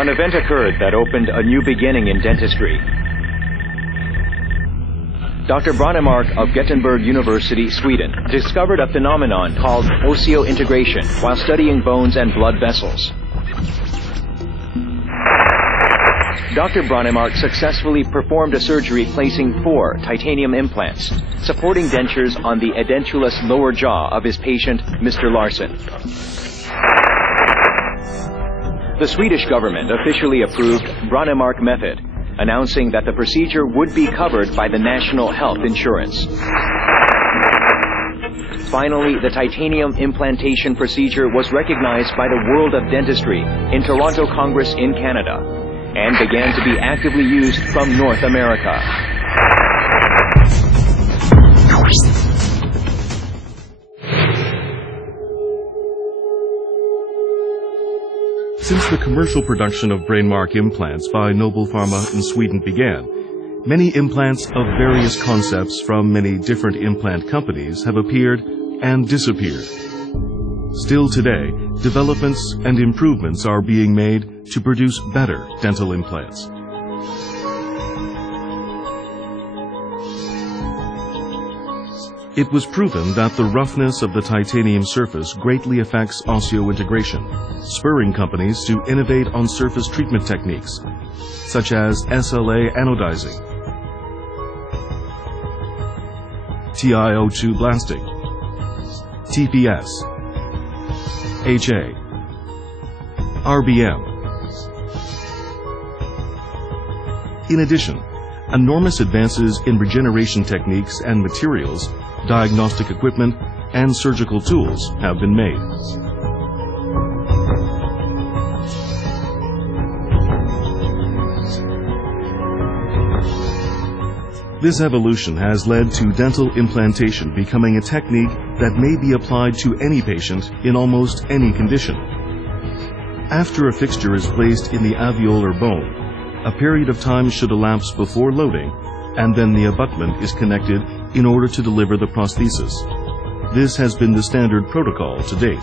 An event occurred that opened a new beginning in dentistry. Dr. Brånemark of Gothenburg University, Sweden, discovered a phenomenon called osseointegration while studying bones and blood vessels. Dr. Brånemark successfully performed a surgery placing 4 titanium implants, supporting dentures on the edentulous lower jaw of his patient, Mr. Larsen. The Swedish government officially approved Brånemark method, announcing that the procedure would be covered by the National Health Insurance. Finally, the titanium implantation procedure was recognized by the World of Dentistry in Toronto Congress in Canada, and began to be actively used from North America. Since the commercial production of Brånemark implants by Nobel Pharma in Sweden began, many implants of various concepts from many different implant companies have appeared and disappeared. Still today, developments and improvements are being made to produce better dental implants. It was proven that the roughness of the titanium surface greatly affects osseointegration, spurring companies to innovate on surface treatment techniques, such as SLA anodizing, TiO2 blasting, TPS, HA, RBM. In addition, enormous advances in regeneration techniques and materials, diagnostic equipment, and surgical tools have been made. This evolution has led to dental implantation becoming a technique that may be applied to any patient in almost any condition. After a fixture is placed in the alveolar bone, a period of time should elapse before loading, and then the abutment is connected in order to deliver the prosthesis. This has been the standard protocol to date.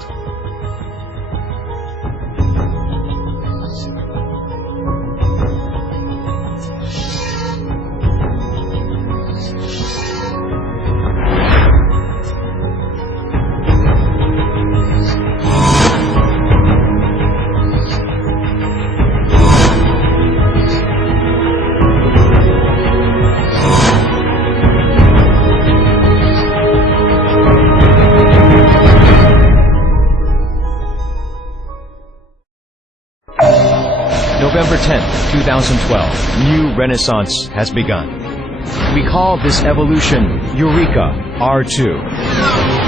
November 10th, 2012, new renaissance has begun. We call this evolution Eureka R2.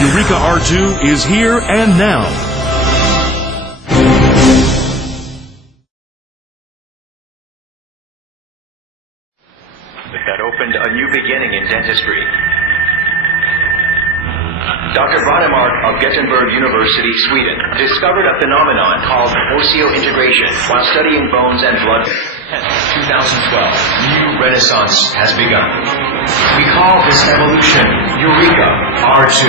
Eureka R2 is here and now. That opened a new beginning in dentistry. Dr. Brånemark of Gothenburg University, Sweden, discovered a phenomenon called osseointegration while studying bones and blood. 2012, new renaissance has begun. We call this evolution Eureka R2.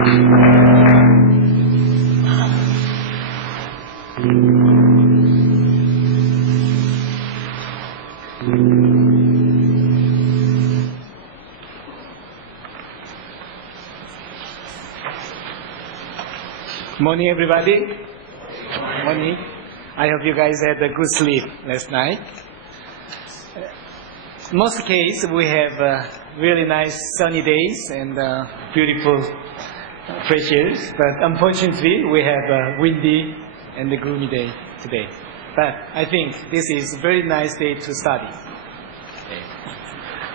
Morning, everybody. Morning. I hope you guys had a good sleep last night. In most cases, we have really nice sunny days and beautiful fresh airs. But unfortunately, we have a windy and a gloomy day today. But I think this is a very nice day to study. Okay.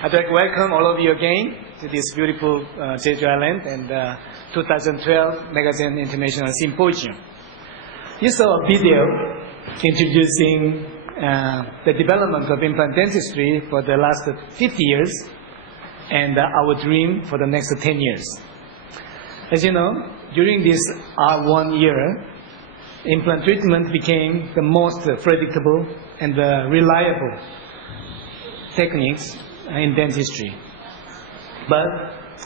I'd like to welcome all of you again to this beautiful Jeju Island and 2012 Magazine International Symposium. You saw a video introducing the development of implant dentistry for the last 50 years and our dream for the next 10 years. As you know, during this 1 year, implant treatment became the most predictable and reliable techniques in dentistry. But,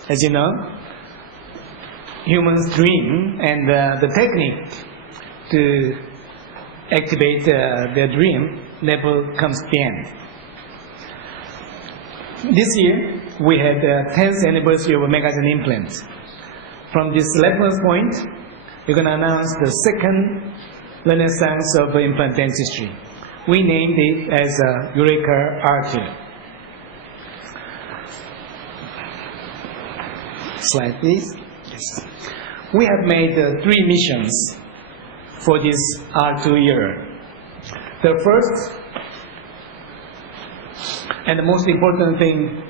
as you know, humans' dream and the technique to activate their dream never comes to the end. This year, we had the 10th anniversary of Magazine implants. From this reference point, we're going to announce the second renaissance of implant dentistry. We named it as Eureka R2. Slide, please. Yes. We have made 3 missions for this R2 year. The first and the most important thing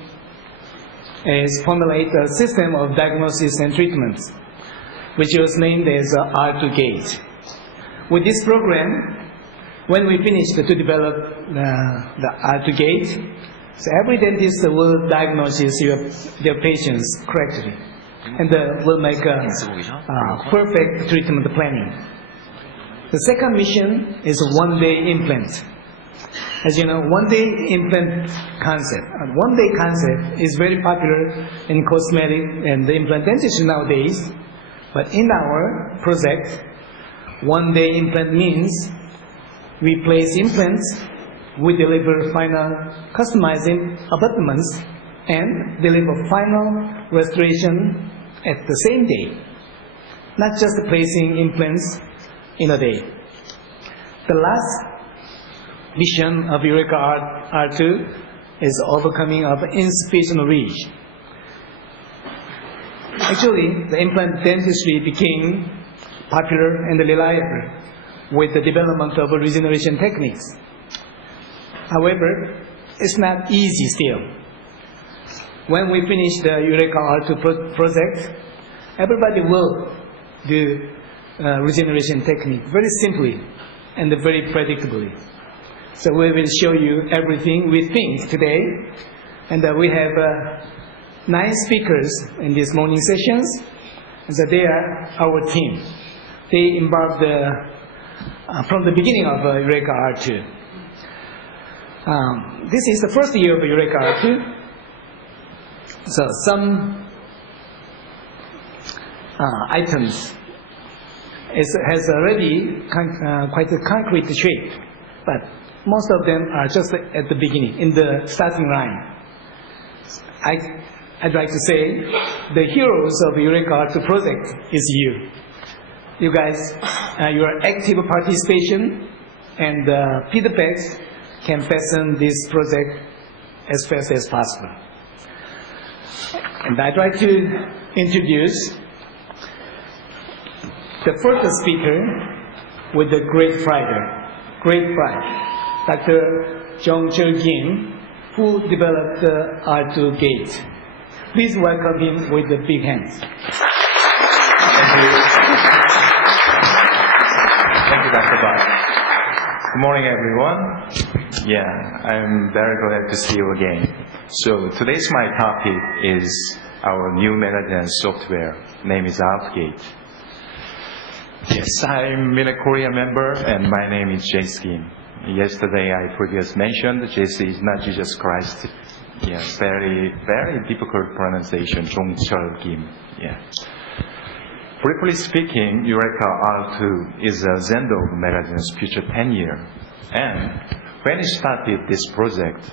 is formulate a system of diagnosis and treatment, which was named as R2 Gate. With this program, when we finished to develop the R2 Gate, so every dentist will diagnose their patients correctly and will make a perfect treatment planning. The second mission is one-day implant. As you know, one-day implant concept. One-day concept is very popular in cosmetic and implant dentistry nowadays. But in our project, one-day implant means we place implants, we deliver final customizing abutments, and deliver final restoration at the same day. Not just placing implants in a day. The last mission of Eureka R2 is overcoming of insufficient reach. Actually, the implant dentistry became popular and reliable with the development of regeneration techniques. However, it's not easy still. When we finish the Eureka R2 project, everybody will do regeneration technique very simply and very predictably. So we will show you everything we think today, and we have 9 speakers in these morning sessions, and so they are our team. They embarked from the beginning of Eureka R2. This is the first year of Eureka R2, so some items has already quite a concrete shape, but most of them are just at the beginning, in the starting line. I'd like to say the heroes of Eureka R2 project is you. You guys, your active participation and feedbacks can fasten this project as fast as possible. And I'd like to introduce the first speaker with the great pride, Dr. Jong-Chul Kim, who developed the R2 Gate. Please welcome him with the big hands. Thank you. Thank you, Dr. Bhatt. Good morning, everyone. Yeah, I'm very glad to see you again. So today's my topic is our new management software. Name is Outgate. Yes, I'm a Korean member, and my name is Jae Kim. Yesterday, I previously mentioned JC is not Jesus Christ. Yeah, very, very difficult pronunciation. Jong-Chul Kim. Yeah. Briefly speaking, Eureka R2 is a Zendog magazine's future 10-year. And when we started this project,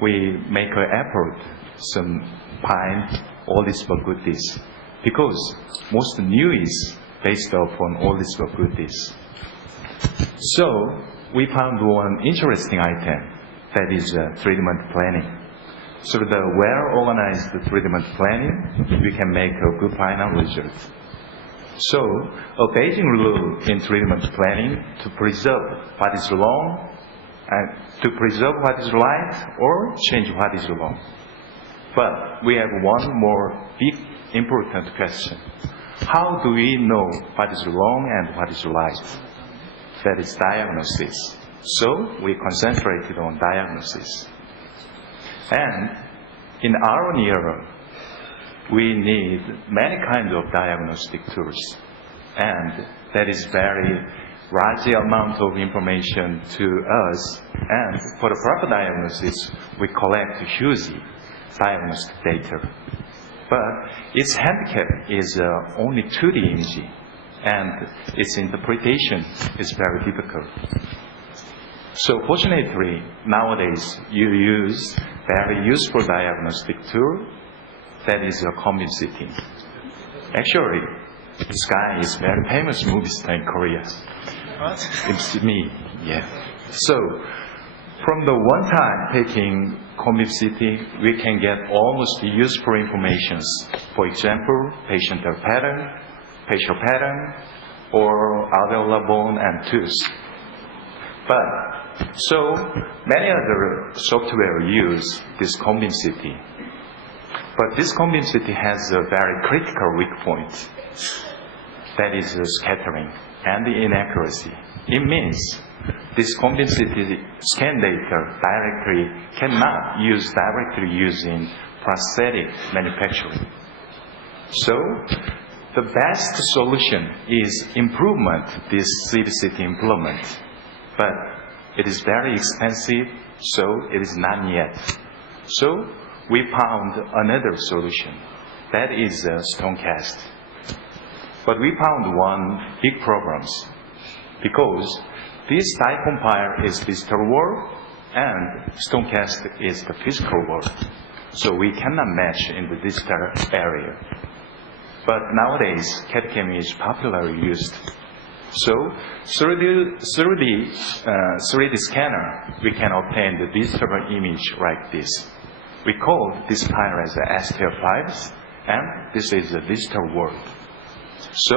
we make an effort to find all these goodies, because most new is based upon all these goodies. So we found one interesting item, that is treatment planning. Through the well-organized treatment planning, we can make a good final result. So, a Beijing rule in treatment planning to preserve what is wrong, and to preserve what is right, or change what is wrong. But we have one more big important question. How do we know what is wrong and what is right? That is diagnosis. So we concentrated on diagnosis. And in our era, we need many kinds of diagnostic tools. And that is very large amount of information to us. And for the proper diagnosis, we collect huge diagnostic data. But its handicap is only 2D imaging, and its interpretation is very difficult. So fortunately, nowadays, you use very useful diagnostic tool that is a Kombin CT. Actually, this guy is very famous movie star in Korea. What? It's me, yeah. So, from the one time taking Kombin CT, we can get almost useful information. For example, patient pattern, facial pattern, or alveolar bone and tooth. But, so many other software use this Kombin CT. But this Kombin CT has a very critical weak point. That is scattering and the inaccuracy. It means this Kombin CT scan data cannot use directly using prosthetic manufacturing. So, the best solution is improvement this CT implement. But it is very expensive, so it is not yet. So we found another solution. That is Stonecast. But we found one big problem, because this dicompiler is digital world and Stonecast is the physical world. So we cannot match in the digital area. But nowadays, CAD/CAM is popularly used. So through the 3D scanner, we can obtain the digital image like this. We call this file as the STL5, and this is the digital world. So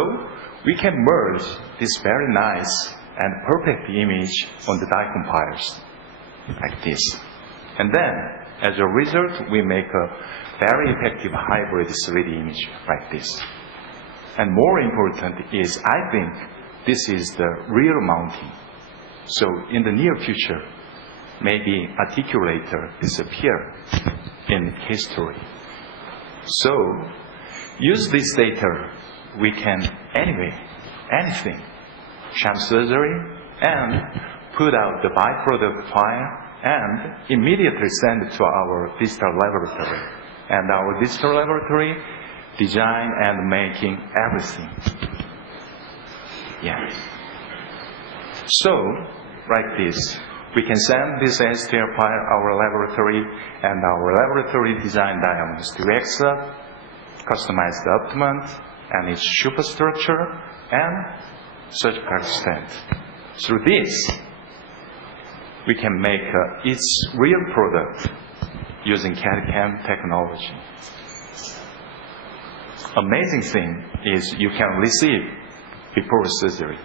we can merge this very nice and perfect image on the decompilers like this. And then, as a result, we make a very effective hybrid 3D image like this. And more important is, I think, this is the real mounting. So in the near future, maybe articulator disappear in history. So use this data, we can anything, sham surgery, and put out the byproduct file and immediately send it to our digital laboratory. And our digital laboratory design and making everything. Yeah. So, like this, we can send this STL file our laboratory, and our laboratory design diagnostic Rexa, customize the abutment and its superstructure and surgical stent. Through this, we can make its real product using CAD/CAM technology. Amazing thing is you can receive before surgery.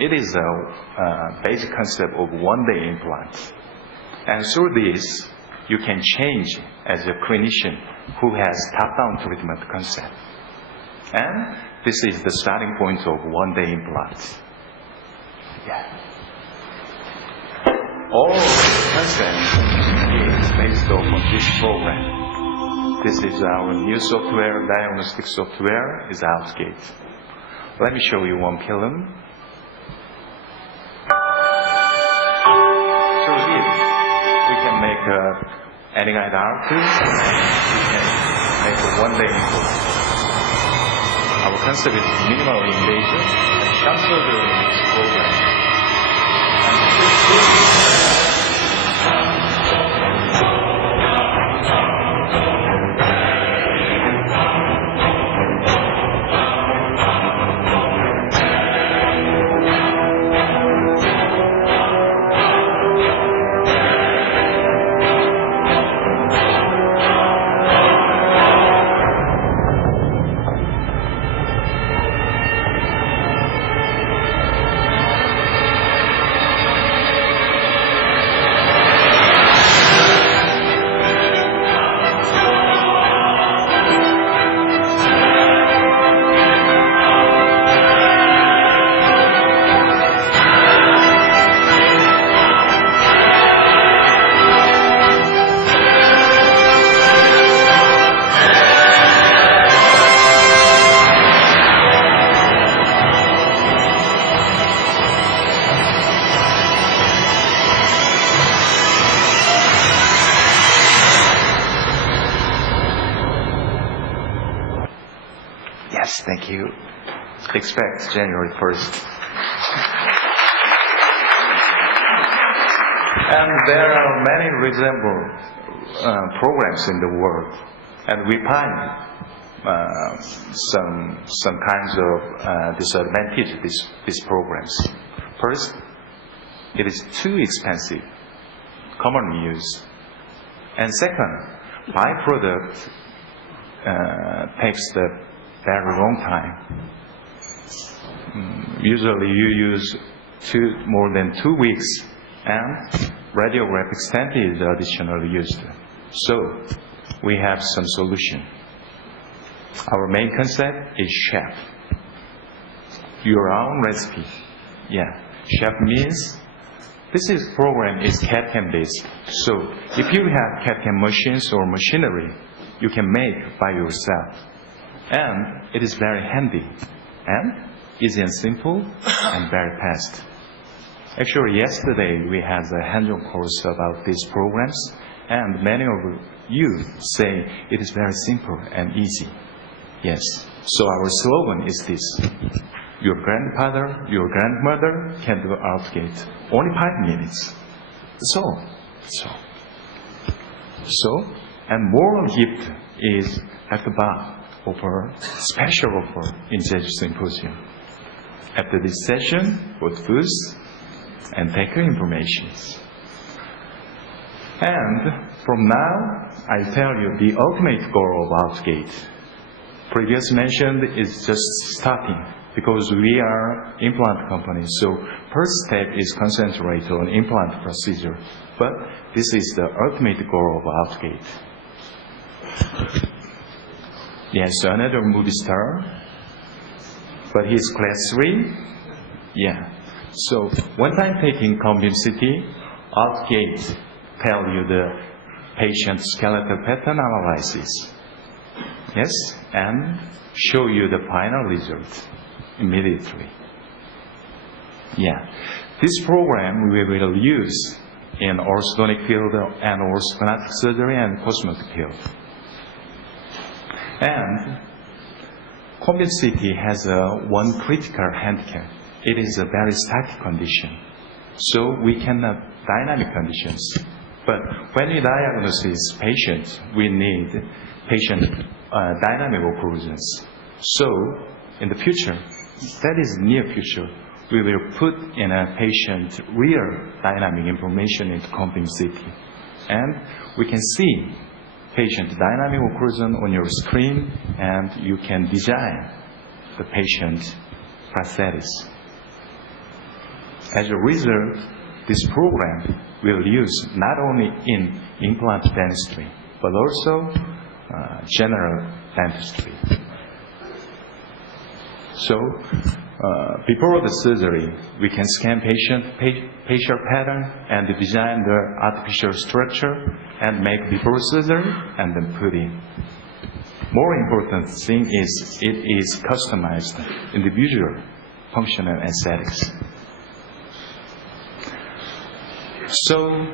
It is a basic concept of one-day implant. And through this, you can change as a clinician who has top-down treatment concept. And this is the starting point of one-day implant. Yeah. All concept is based on this program. This is our new software, diagnostic software, is Outgate. Let me show you one film. So here, we can make any kind of output, and we can make a one-day implant. Our concept is minimal invasion and shock surgery in this program. Yes, thank you. Expect January 1st. And there are many resembled programs in the world, and we find some kinds of disadvantage these programs. First, it is too expensive, commonly used. And second, byproduct takes the very long time. Usually you use more than 2 weeks, and radiographic stent is additionally used. So we have some solution. Our main concept is chef. Your own recipe. Yeah, chef means this program is CAD/CAM based. So if you have CAD/CAM machines or machinery, you can make by yourself. And it is very handy, and easy and simple, and very fast. Actually, yesterday we had a hands-on course about these programs, and many of you say it is very simple and easy. Yes, so our slogan is this: your grandfather, your grandmother can do Outgate. Only 5 minutes. That's all. So, and moral gift is Dr. Bob special offer in Jeju Symposium. After this session, both booths and take your information. And from now, I tell you the ultimate goal of Outgate. Previous mentioned is just starting because we are implant company. So first step is concentrate on implant procedure. But this is the ultimate goal of Outgate. Yes, another movie star, but he's class 3. Yeah. So one time taking Convim CT, Outgate tell you the patient skeletal pattern analysis. Yes, and show you the final result immediately. Yeah. This program we will use in orthodontic field and orthodontic surgery and cosmetic field. And Convim CT has one critical handicap. It is a very static condition. So we cannot dynamic conditions. But when we diagnose this patient, we need patient dynamic occlusions. So in the future, that is near future, we will put in a patient real dynamic information into Convim CT. And we can see patient dynamic occlusion on your screen, and you can design the patient prosthetics. As a result, this program will use not only in implant dentistry, but also general dentistry. So, before the surgery, we can scan patient facial pattern and design the artificial structure and make before surgery and then put in. More important thing is it is customized individual functional aesthetics. So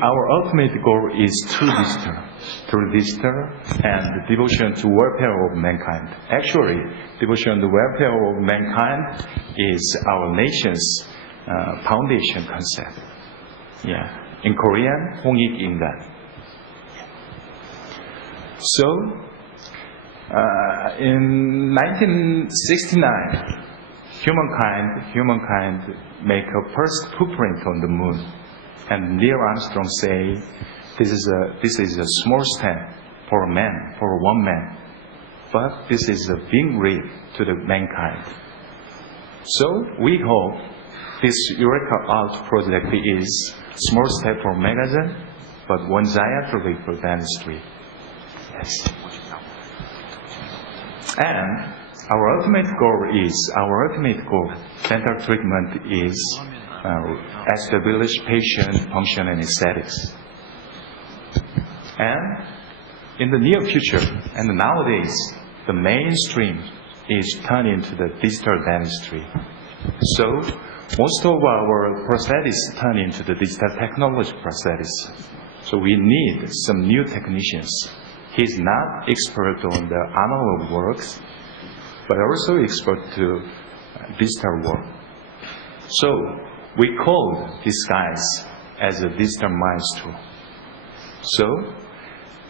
our ultimate goal is true digital and devotion to welfare of mankind. Actually, devotion to welfare of mankind is our nation's foundation concept. Yeah. In Korean, 홍익인간. So, in 1969, humankind make a first footprint on the moon, and Neil Armstrong say, this is a small step for a man, for one man, but this is a big leap to the mankind. So we hope this Eureka Art project is small step for magazine, but one giant leap for dentistry. Yes. And our ultimate goal, dental treatment is establish patient function and aesthetics. And in the near future, and nowadays, the mainstream is turned into the digital dentistry. So most of our prosthetics turn into the digital technology prosthetics. So we need some new technicians. He's not expert on the analog works, but also expert to digital work. So we call these guys as a digital maestro. So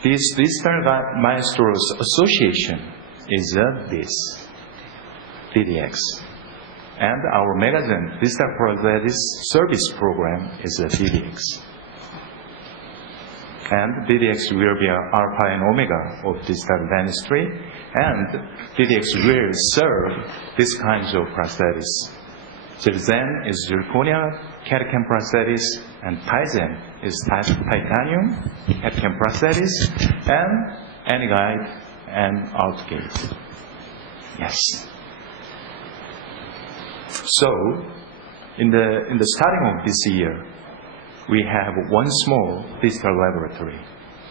this digital maestros association is this DDX, and our magazine digital prosthetics service program is a DDX. And DDX will be an alpha and omega of digital dentistry, and DDX will serve these kinds of prosthetics. Zirzen is zirconia CAD/CAM prosthetics, and Tizen is titanium CAD/CAM prosthetics, and AnyGuide and Outgate. Yes. So, in the starting of this year, we have one small digital laboratory.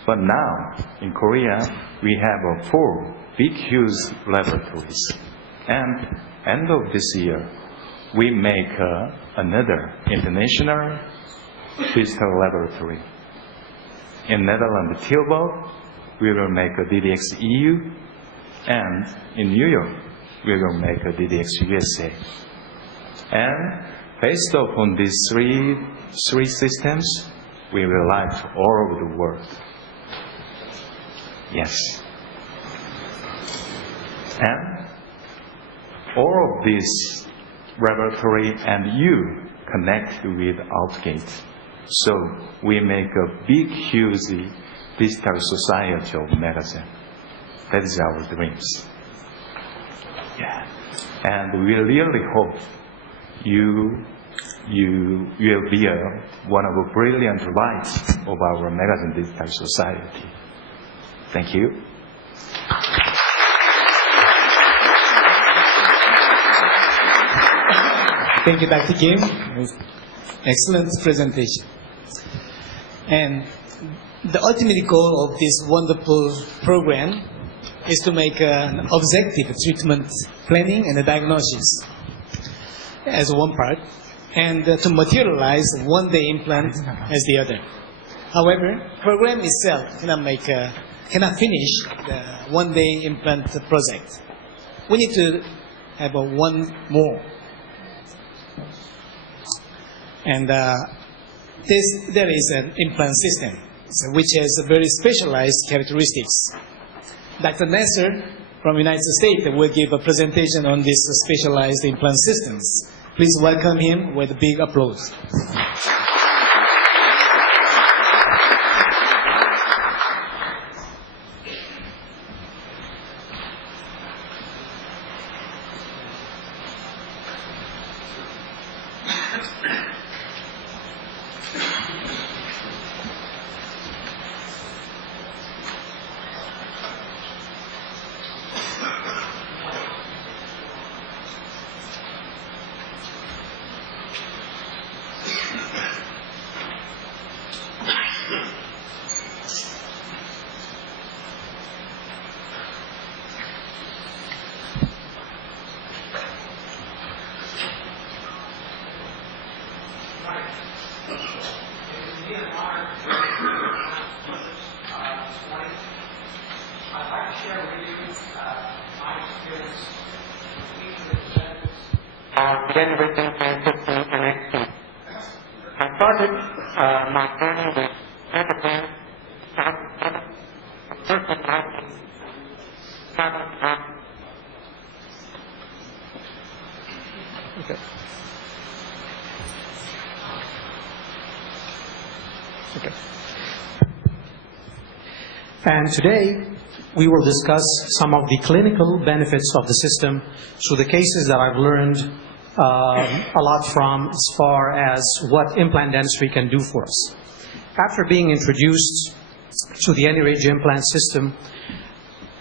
But now, in Korea, we have 4 big, huge laboratories. And end of this year, we make another international digital laboratory. In Netherlands, Tilburg, we will make a DDX EU, and in New York, we will make a DDX USA. And based upon these three systems, we will live all over the world. Yes. And all of this laboratory and you connect with Outgate. So we make a big, huge digital society of medicine. That is our dreams. Yeah. And we really hope you will be one of the brilliant lights of our magazine digital society. Thank you. Thank you, Dr. Kim. Excellent presentation. And the ultimate goal of this wonderful program is to make an objective treatment planning and diagnosis as one part, and to materialize one-day implant as the other. However, program itself cannot finish the one-day implant project. We need to have one more. And there is an implant system, which has very specialized characteristics. Dr. Nasser from United States will give a presentation on these specialized implant systems. Please welcome him with a big applause. again with the implant system NXT. I started my journey with Endocrine. Okay. Okay. And today, we will discuss some of the clinical benefits of the system through the cases that I've learned a lot from as far as what implant dentistry can do for us. After being introduced to the AnyRidge implant system,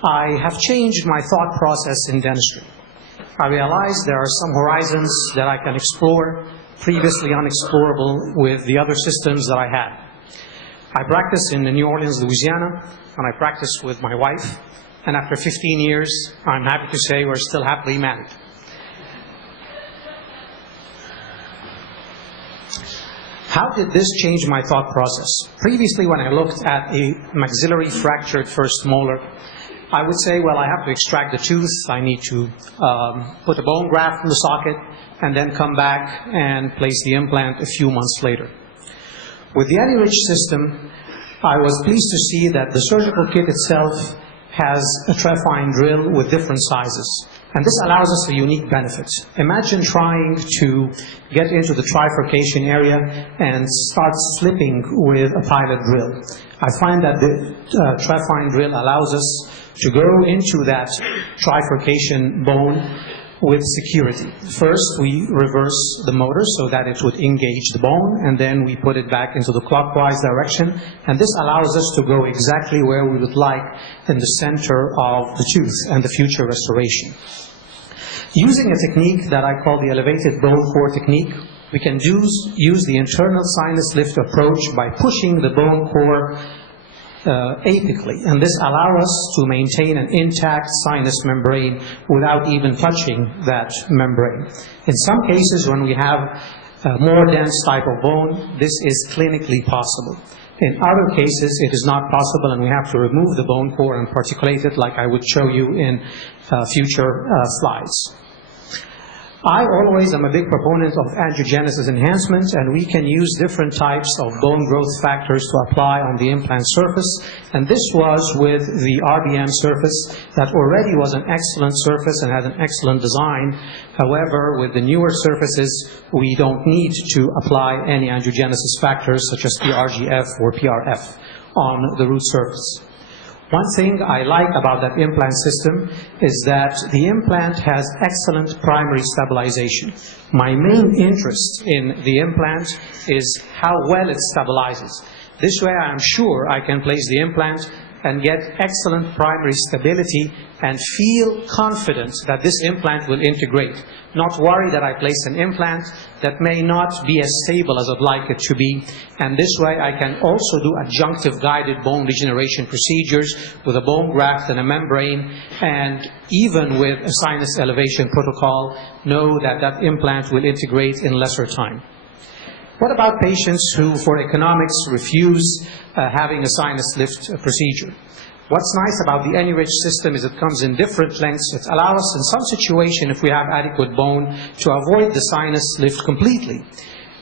I have changed my thought process in dentistry. I realized there are some horizons that I can explore previously unexplorable with the other systems that I had. I practiced in New Orleans, Louisiana, and I practiced with my wife. And after 15 years, I'm happy to say we're still happily married. How did this change my thought process? Previously, when I looked at a maxillary fractured first molar, I would say, well, I have to extract the tooth, I need to put a bone graft in the socket, and then come back and place the implant a few months later. With the AnyRidge system, I was pleased to see that the surgical kit itself has a trephine drill with different sizes. And this allows us a unique benefit. Imagine trying to get into the trifurcation area and start slipping with a pilot drill. I find that the trephine drill allows us to go into that trifurcation bone with security. First, we reverse the motor so that it would engage the bone, and then we put it back into the clockwise direction, and this allows us to go exactly where we would like in the center of the tooth and the future restoration. Using a technique that I call the elevated bone core technique, we can use the internal sinus lift approach by pushing the bone core apically, and this allows us to maintain an intact sinus membrane without even touching that membrane. In some cases, when we have a more dense type of bone, this is clinically possible. In other cases, it is not possible, and we have to remove the bone core and particulate it, like I would show you in future slides. I always am a big proponent of angiogenesis enhancement, and we can use different types of bone growth factors to apply on the implant surface. And this was with the RBM surface that already was an excellent surface and had an excellent design. However, with the newer surfaces, we don't need to apply any angiogenesis factors such as PRGF or PRF on the root surface. One thing I like about that implant system is that the implant has excellent primary stabilization. My main interest in the implant is how well it stabilizes. This way I am sure I can place the implant and get excellent primary stability and feel confident that this implant will integrate. Not worry that I place an implant that may not be as stable as I'd like it to be. And this way I can also do adjunctive guided bone regeneration procedures with a bone graft and a membrane, and even with a sinus elevation protocol, know that that implant will integrate in lesser time. What about patients who, for economics, refuse having a sinus lift procedure? What's nice about the AnyRidge system is it comes in different lengths. It allows us, in some situation, if we have adequate bone, to avoid the sinus lift completely.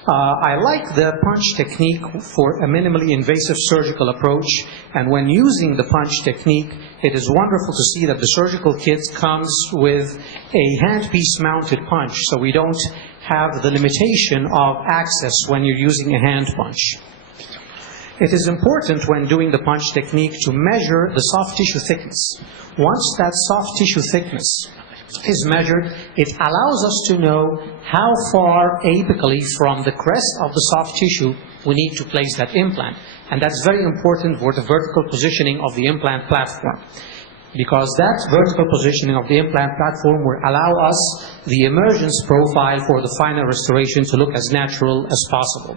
I like the punch technique for a minimally invasive surgical approach, and when using the punch technique, it is wonderful to see that the surgical kit comes with a handpiece mounted punch, so we don't have the limitation of access when you're using a hand punch. It is important when doing the punch technique to measure the soft tissue thickness. Once that soft tissue thickness is measured, it allows us to know how far apically from the crest of the soft tissue we need to place that implant. And that's very important for the vertical positioning of the implant platform, because that vertical positioning of the implant platform will allow us the emergence profile for the final restoration to look as natural as possible.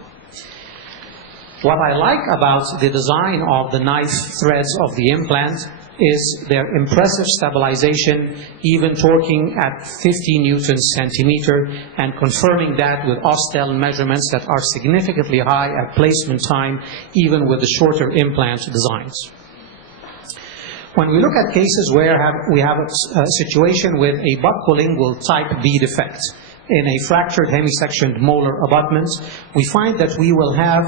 What I like about the design of the knife threads of the implant is their impressive stabilization, even torquing at 50 newtons centimeter, and confirming that with Austell measurements that are significantly high at placement time, even with the shorter implant designs. When we look at cases where we have a situation with a buccolingual type B defect, in a fractured hemisectioned molar abutment, we find that we will have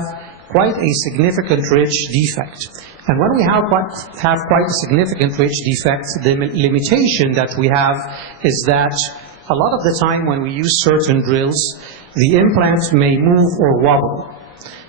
quite a significant ridge defect. And when we have quite a significant ridge defect, the limitation that we have is that a lot of the time when we use certain drills, the implant may move or wobble.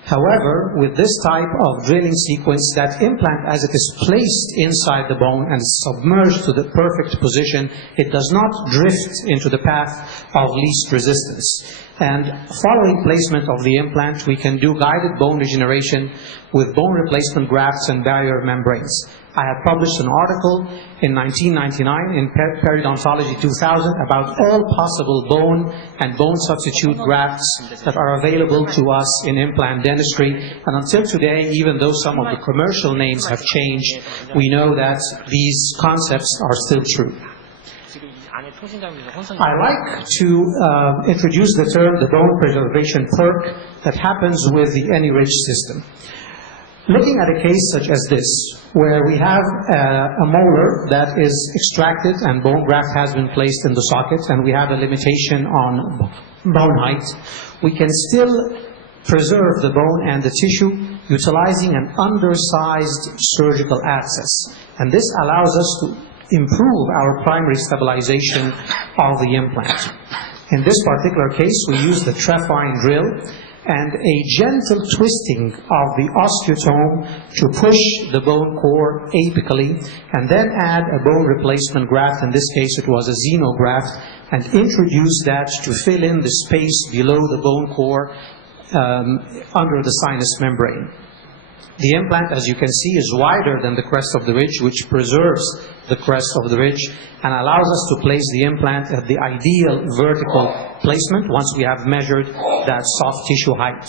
However, with this type of drilling sequence, that implant, as it is placed inside the bone and submerged to the perfect position, it does not drift into the path of least resistance. And following placement of the implant, we can do guided bone regeneration with bone replacement grafts and barrier membranes. I have published an article in 1999 in Periodontology 2000 about all possible bone and bone substitute grafts that are available to us in implant dentistry. And until today, even though some of the commercial names have changed, we know that these concepts are still true. I like to introduce the term the bone preservation perk that happens with the AnyRidge system. Looking at a case such as this, where we have a molar that is extracted and bone graft has been placed in the socket, and we have a limitation on bone height, we can still preserve the bone and the tissue utilizing an undersized surgical access. And this allows us to improve our primary stabilization of the implant. In this particular case, we use the Trefine drill and a gentle twisting of the osteotome to push the bone core apically, and then add a bone replacement graft. In this case, it was a xenograft, and introduce that to fill in the space below the bone core under the sinus membrane. The implant, as you can see, is wider than the crest of the ridge, which preserves the crest of the ridge and allows us to place the implant at the ideal vertical placement once we have measured that soft tissue height.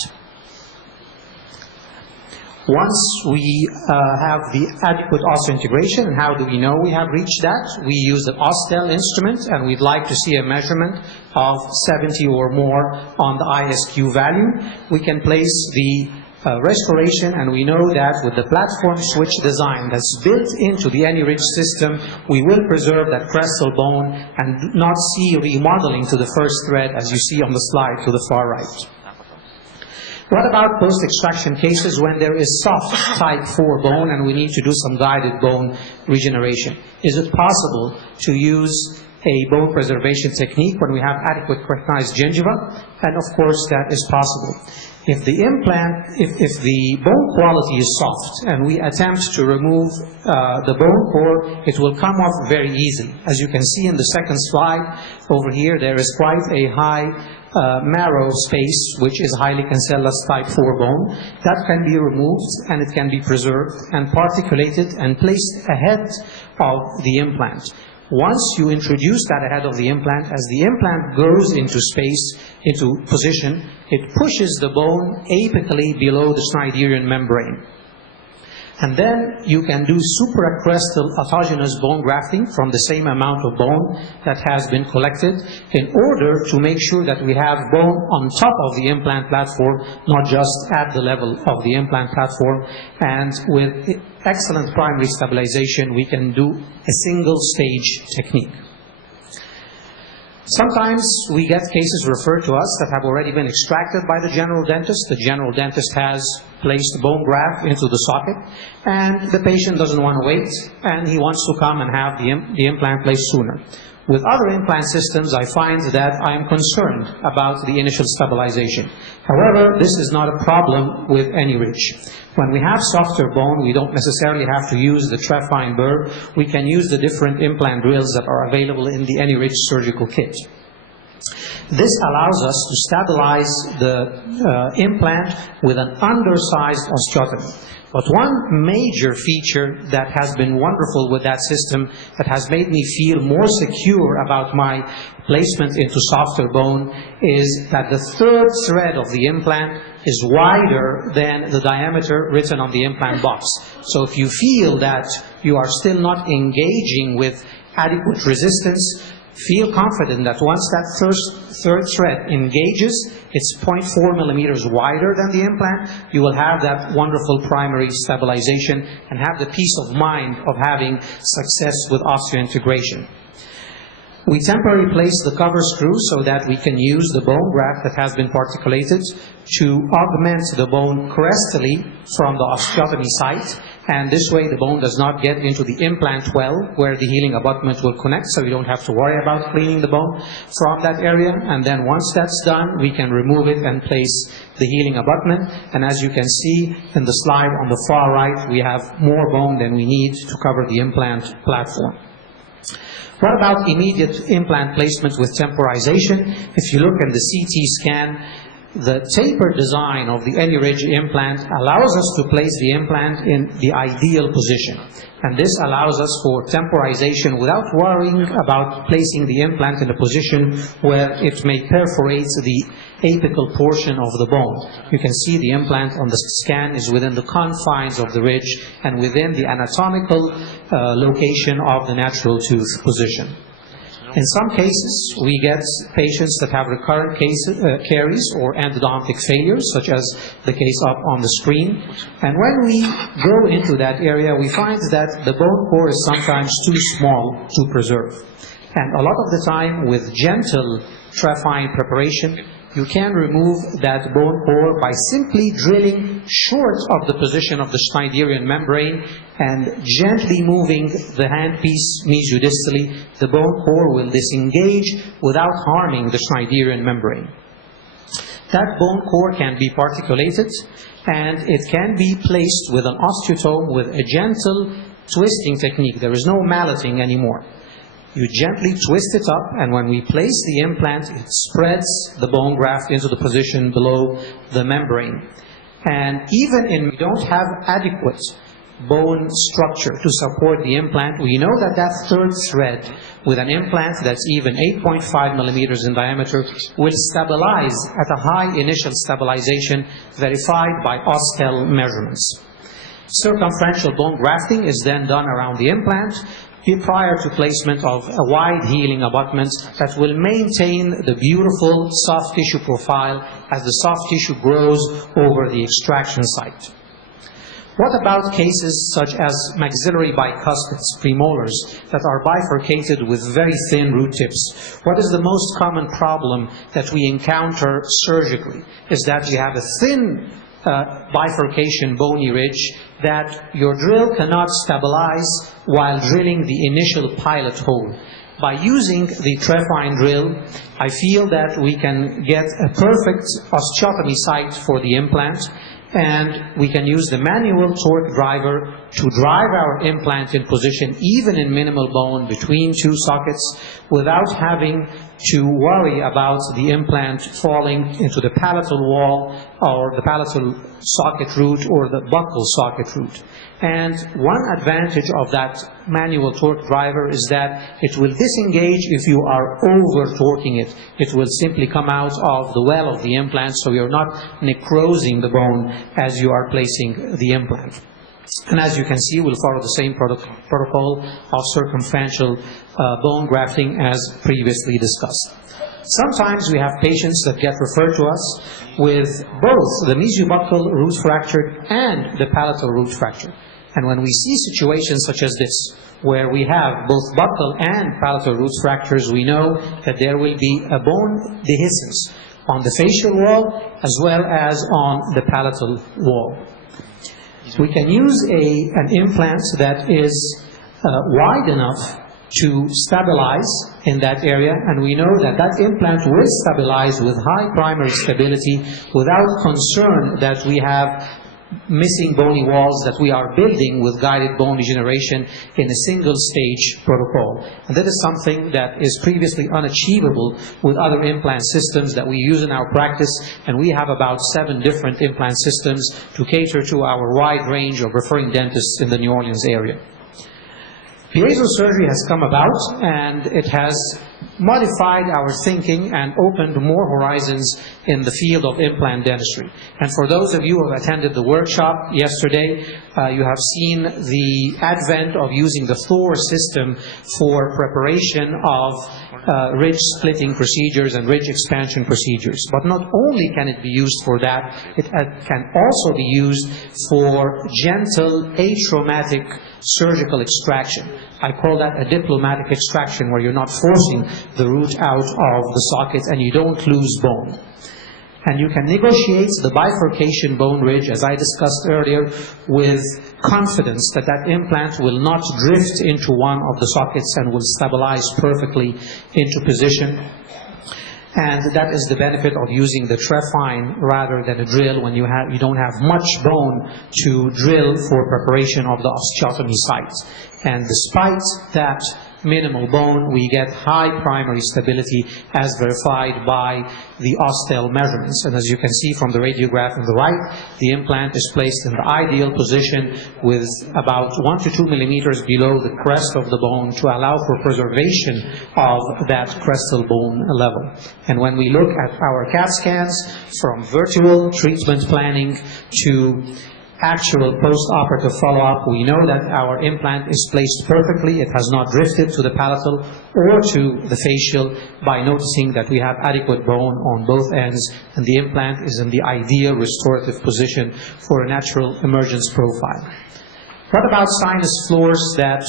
Once we have the adequate osseointegration, and how do we know we have reached that? We use the Ostel instrument, and we'd like to see a measurement of 70 or more on the ISQ value. We can place the restoration, and we know that with the platform switch design that's built into the AnyRidge system, we will preserve that crestal bone and not see remodeling to the first thread as you see on the slide to the far right. What about post-extraction cases when there is soft type 4 bone and we need to do some guided bone regeneration? Is it possible to use a bone preservation technique when we have adequate keratinized gingiva? And of course that is possible. If the implant, if the bone quality is soft and we attempt to remove the bone core, it will come off very easily. As you can see in the second slide over here, there is quite a high marrow space, which is highly cancellous type 4 bone. That can be removed and it can be preserved and particulated and placed ahead of the implant. Once you introduce that ahead of the implant, as the implant goes into space, into position, it pushes the bone apically below the Schneiderian membrane. And then you can do supracrestal autogenous bone grafting from the same amount of bone that has been collected in order to make sure that we have bone on top of the implant platform, not just at the level of the implant platform. And with excellent primary stabilization, we can do a single stage technique. Sometimes we get cases referred to us that have already been extracted by the general dentist. The general dentist has placed bone graft into the socket, and the patient doesn't want to wait, and he wants to come and have the implant placed sooner. With other implant systems, I find that I am concerned about the initial stabilization. However, this is not a problem with AnyRidge. When we have softer bone, we don't necessarily have to use the Trefine burr. We can use the different implant drills that are available in the AnyRidge surgical kit. This allows us to stabilize the implant with an undersized osteotomy. But one major feature that has been wonderful with that system, that has made me feel more secure about my placement into softer bone, is that the third thread of the implant is wider than the diameter written on the implant box. So if you feel that you are still not engaging with adequate resistance, feel confident that once that third thread engages, it's 0.4 millimeters wider than the implant, you will have that wonderful primary stabilization and have the peace of mind of having success with osseointegration. We temporarily place the cover screw so that we can use the bone graft that has been particulated to augment the bone crestally from the osteotomy site, and this way the bone does not get into the implant well where the healing abutment will connect, so you don't have to worry about cleaning the bone from that area. And then once that's done, we can remove it and place the healing abutment. And as you can see in the slide on the far right, we have more bone than we need to cover the implant platform. What about immediate implant placement with temporization? If you look at the CT scan, the tapered design of the AnyRidge implant allows us to place the implant in the ideal position. And this allows us for temporization without worrying about placing the implant in a position where it may perforate the apical portion of the bone. You can see the implant on the scan is within the confines of the ridge and within the anatomical location of the natural tooth position. In some cases, we get patients that have recurrent caries or endodontic failures, such as the case up on the screen. And when we go into that area, we find that the bone core is sometimes too small to preserve. And a lot of the time, with gentle trephine preparation, you can remove that bone core by simply drilling short of the position of the Schneiderian membrane and gently moving the handpiece mesiodistally. The bone core will disengage without harming the Schneiderian membrane. That bone core can be particulated and it can be placed with an osteotome with a gentle twisting technique. There is no malleting anymore. You gently twist it up, and when we place the implant, it spreads the bone graft into the position below the membrane. And even if we don't have adequate bone structure to support the implant, we know that that third thread with an implant that's even 8.5 millimeters in diameter will stabilize at a high initial stabilization verified by Austell measurements. Circumferential bone grafting is then done around the implant prior to placement of a wide healing abutment that will maintain the beautiful soft tissue profile as the soft tissue grows over the extraction site. What about cases such as maxillary bicuspids, premolars, that are bifurcated with very thin root tips? What is the most common problem that we encounter surgically? Is that you have a thin bifurcation bony ridge that your drill cannot stabilize while drilling the initial pilot hole. By using the trephine drill, I feel that we can get a perfect osteotomy site for the implant, and we can use the manual torque driver to drive our implant in position even in minimal bone between two sockets without having to worry about the implant falling into the palatal wall or the palatal socket root or the buccal socket root. And one advantage of that manual torque driver is that it will disengage if you are over-torquing it. It will simply come out of the well of the implant, so you're not necrosing the bone as you are placing the implant. And as you can see, we'll follow the same protocol of circumferential bone grafting as previously discussed. Sometimes we have patients that get referred to us with both the mesiobuccal root fracture and the palatal root fracture. And when we see situations such as this, where we have both buccal and palatal root fractures, we know that there will be a bone dehiscence on the facial wall as well as on the palatal wall. We can use an implant that is wide enough to stabilize in that area, and we know that that implant will stabilize with high primary stability without concern that we have missing bony walls that we are building with guided bone regeneration in a single stage protocol. And that is something that is previously unachievable with other implant systems that we use in our practice, and we have about 7 different implant systems to cater to our wide range of referring dentists in the New Orleans area. Piezo surgery has come about, and it has modified our thinking and opened more horizons in the field of implant dentistry. And for those of you who have attended the workshop yesterday, you have seen the advent of using the Thor system for preparation of ridge splitting procedures and ridge expansion procedures. But not only can it be used for that, it can also be used for gentle atraumatic surgical extraction. I call that a diplomatic extraction, where you're not forcing the root out of the socket and you don't lose bone. And you can negotiate the bifurcation bone ridge, as I discussed earlier, with confidence that that implant will not drift into one of the sockets and will stabilize perfectly into position. And that is the benefit of using the trephine rather than a drill when you don't have much bone to drill for preparation of the osteotomy site. And despite that minimal bone, we get high primary stability as verified by the Austell measurements. And as you can see from the radiograph on the right, the implant is placed in the ideal position with about 1 to 2 millimeters below the crest of the bone to allow for preservation of that crestal bone level. And when we look at our CAT scans, from virtual treatment planning to actual post-operative follow-up, we know that our implant is placed perfectly. It has not drifted to the palatal or to the facial by noticing that we have adequate bone on both ends, and the implant is in the ideal restorative position for a natural emergence profile. What about sinus floors that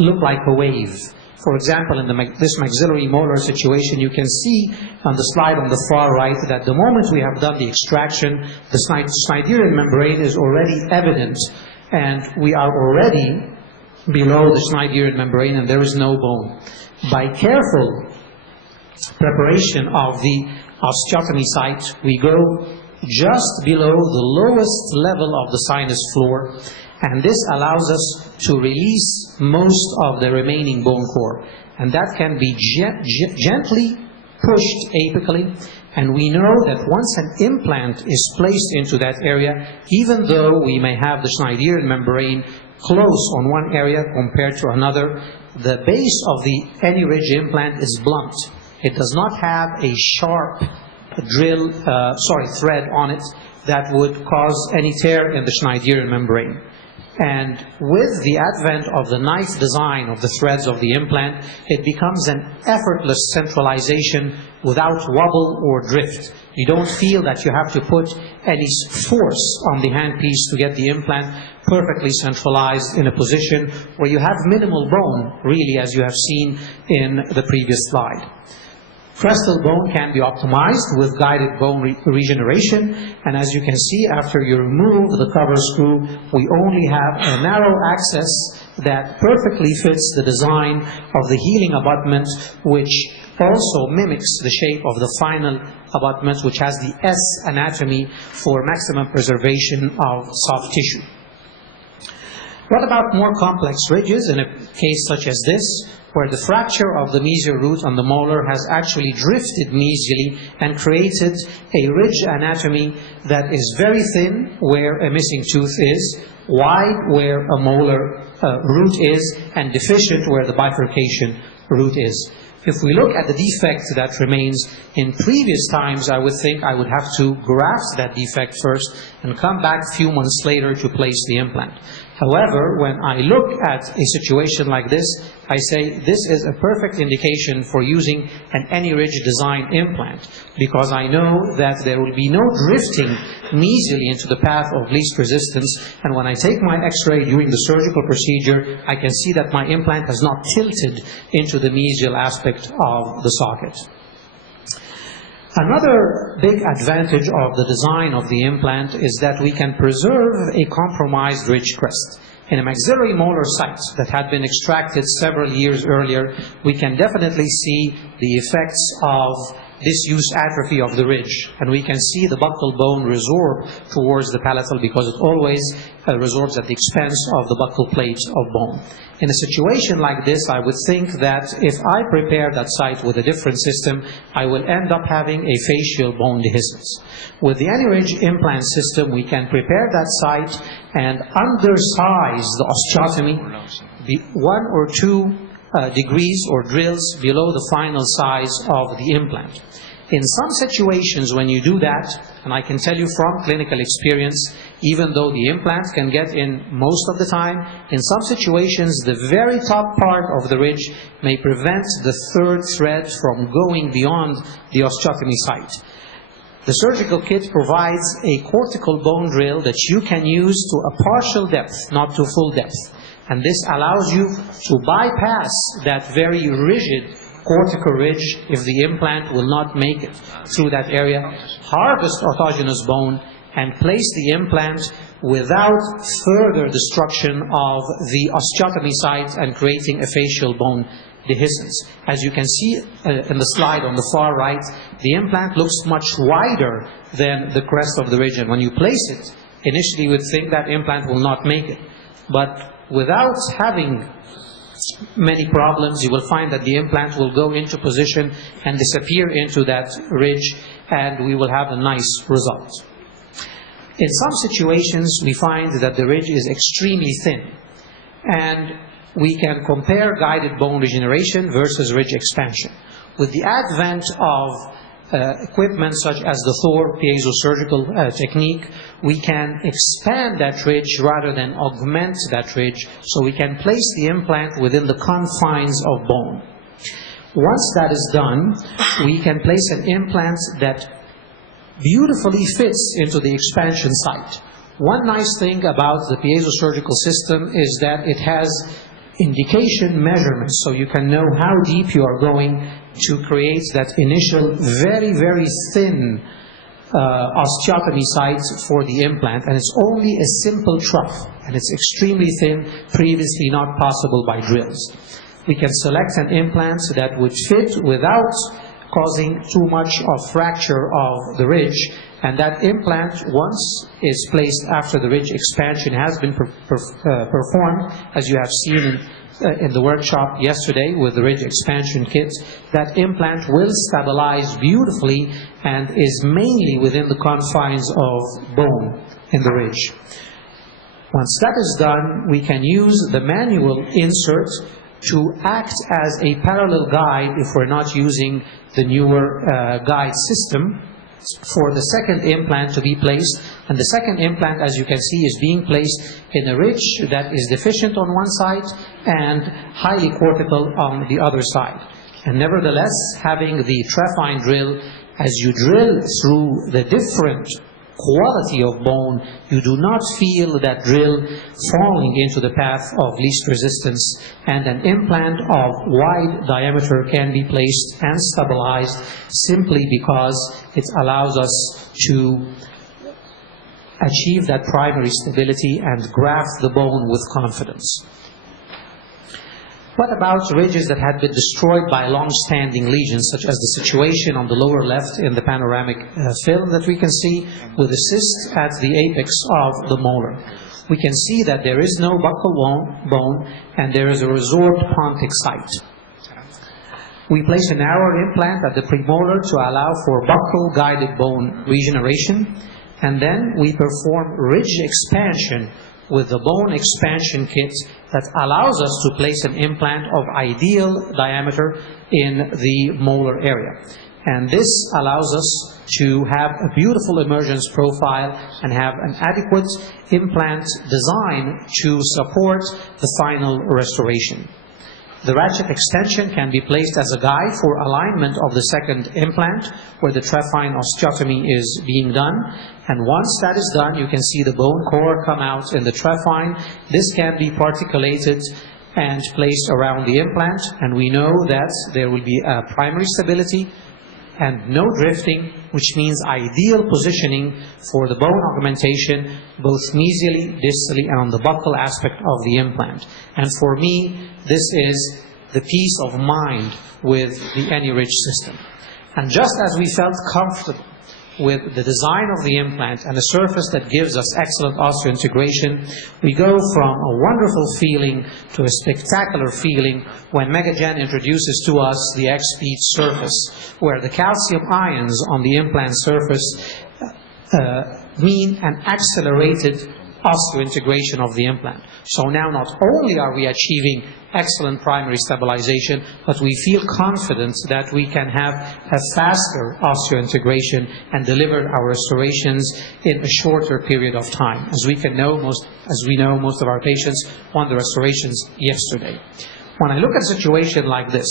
look like a wave? For example, in this maxillary molar situation, you can see on the slide on the far right that the moment we have done the extraction, the Schneiderian membrane is already evident, and we are already below the Schneiderian membrane and there is no bone. By careful preparation of the osteotomy site, we go just below the lowest level of the sinus floor, and this allows us to release most of the remaining bone core. And that can be gently pushed apically. And we know that once an implant is placed into that area, even though we may have the Schneiderian membrane close on one area compared to another, the base of the AnyRidge implant is blunt. It does not have a sharp thread on it that would cause any tear in the Schneiderian membrane. And with the advent of the knife design of the threads of the implant, it becomes an effortless centralization without wobble or drift. You don't feel that you have to put any force on the handpiece to get the implant perfectly centralized in a position where you have minimal bone, really, as you have seen in the previous slide. Crestal bone can be optimized with guided bone regeneration, and as you can see, after you remove the cover screw, we only have a narrow access that perfectly fits the design of the healing abutment, which also mimics the shape of the final abutment, which has the S anatomy for maximum preservation of soft tissue. What about more complex ridges in a case such as this, where the fracture of the mesial root on the molar has actually drifted mesially and created a ridge anatomy that is very thin where a missing tooth is, wide where a molar root is, and deficient where the bifurcation root is? If we look at the defect that remains, in previous times I would think I would have to graft that defect first and come back a few months later to place the implant. However, when I look at a situation like this, I say this is a perfect indication for using an AnyRidge design implant, because I know that there will be no drifting mesially into the path of least resistance, and when I take my x-ray during the surgical procedure, I can see that my implant has not tilted into the mesial aspect of the socket. Another big advantage of the design of the implant is that we can preserve a compromised ridge crest. In a maxillary molar site that had been extracted several years earlier, we can definitely see the effects of disuse atrophy of the ridge, and we can see the buccal bone resorb towards the palatal because it always resorbs at the expense of the buccal plate of bone. In a situation like this, I would think that if I prepare that site with a different system, I will end up having a facial bone dehiscence. With the AnyRidge implant system, we can prepare that site and undersize the osteotomy 1 or 2 degrees or drills below the final size of the implant. In some situations when you do that, and I can tell you from clinical experience, even though the implant can get in most of the time, in some situations the very top part of the ridge may prevent the third thread from going beyond the osteotomy site. The surgical kit provides a cortical bone drill that you can use to a partial depth, not to full depth. And this allows you to bypass that very rigid cortical ridge if the implant will not make it through that area, harvest orthogenous bone, and place the implant without further destruction of the osteotomy site and creating a facial bone dehiscence. As you can see in the slide on the far right, the implant looks much wider than the crest of the ridge, and when you place it, initially you would think that implant will not make it. But without having many problems, you will find that the implant will go into position and disappear into that ridge, and we will have a nice result. In some situations, we find that the ridge is extremely thin, and we can compare guided bone regeneration versus ridge expansion. With the advent of equipment such as the Thor piezosurgical technique, we can expand that ridge rather than augment that ridge, so we can place the implant within the confines of bone. Once that is done, we can place an implant that beautifully fits into the expansion site. One nice thing about the piezosurgical system is that it has indication measurements, so you can know how deep you are going to create that initial very, very thin osteotomy site for the implant, and it's only a simple trough, and it's extremely thin, previously not possible by drills. We can select an implant that would fit without causing too much of fracture of the ridge, and that implant, once is placed after the ridge expansion has been performed, as you have seen in the workshop yesterday with the ridge expansion kit, that implant will stabilize beautifully and is mainly within the confines of bone in the ridge. Once that is done, we can use the manual insert to act as a parallel guide if we're not using the newer guide system for the second implant to be placed. And the second implant, as you can see, is being placed in a ridge that is deficient on one side and highly cortical on the other side. And nevertheless, having the trephine drill, as you drill through the different quality of bone, you do not feel that drill falling into the path of least resistance, and an implant of wide diameter can be placed and stabilized simply because it allows us to achieve that primary stability and graft the bone with confidence. What about ridges that had been destroyed by long-standing lesions, such as the situation on the lower left in the panoramic film that we can see with a cyst at the apex of the molar? We can see that there is no buccal bone and there is a resorbed pontic site. We place a narrow implant at the premolar to allow for buccal guided bone regeneration, and then we perform ridge expansion with the bone expansion kit that allows us to place an implant of ideal diameter in the molar area. And this allows us to have a beautiful emergence profile and have an adequate implant design to support the final restoration. The ratchet extension can be placed as a guide for alignment of the second implant where the trephine osteotomy is being done. And once that is done, you can see the bone core come out in the trephine. This can be particulated and placed around the implant, and we know that there will be a primary stability and no drifting, which means ideal positioning for the bone augmentation, both mesially, distally, and on the buccal aspect of the implant. And for me, this is the peace of mind with the AnyRidge system. And just as we felt comfortable with the design of the implant and a surface that gives us excellent osseointegration, we go from a wonderful feeling to a spectacular feeling when Megagen introduces to us the XPEED surface, where the calcium ions on the implant surface mean an accelerated osseointegration of the implant. So now not only are we achieving excellent primary stabilization, but we feel confident that we can have a faster osseointegration and deliver our restorations in a shorter period of time. As we know, most of our patients want the restorations yesterday. When I look at a situation like this,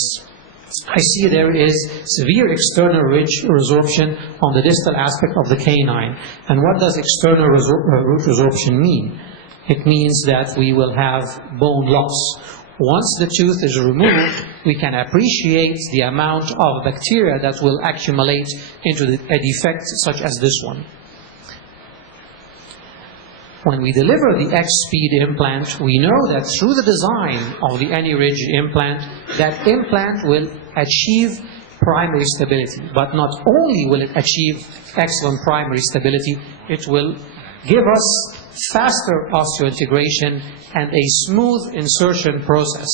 I see there is severe external ridge resorption on the distal aspect of the canine. And what does external root resorption mean? It means that we will have bone loss. Once the tooth is removed, we can appreciate the amount of bacteria that will accumulate into a defect such as this one. When we deliver the X-Speed implant, we know that through the design of the AnyRidge implant, that implant will achieve primary stability. But not only will it achieve excellent primary stability, it will give us faster osseointegration and a smooth insertion process.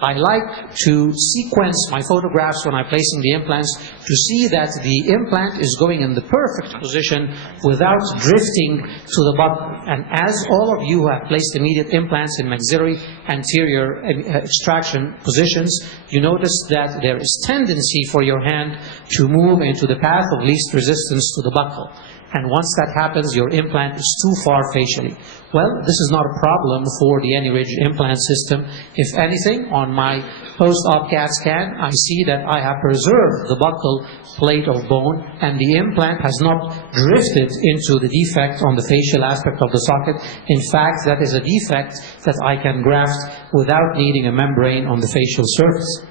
I like to sequence my photographs when I'm placing the implants to see that the implant is going in the perfect position without drifting to the bottom. And as all of you who have placed immediate implants in maxillary anterior extraction positions, you notice that there is tendency for your hand to move into the path of least resistance to the buccal. And once that happens, your implant is too far facially. Well, this is not a problem for the AnyRidge implant system. If anything, on my post-op CAT scan, I see that I have preserved the buccal plate of bone, and the implant has not drifted into the defect on the facial aspect of the socket. In fact, that is a defect that I can graft without needing a membrane on the facial surface.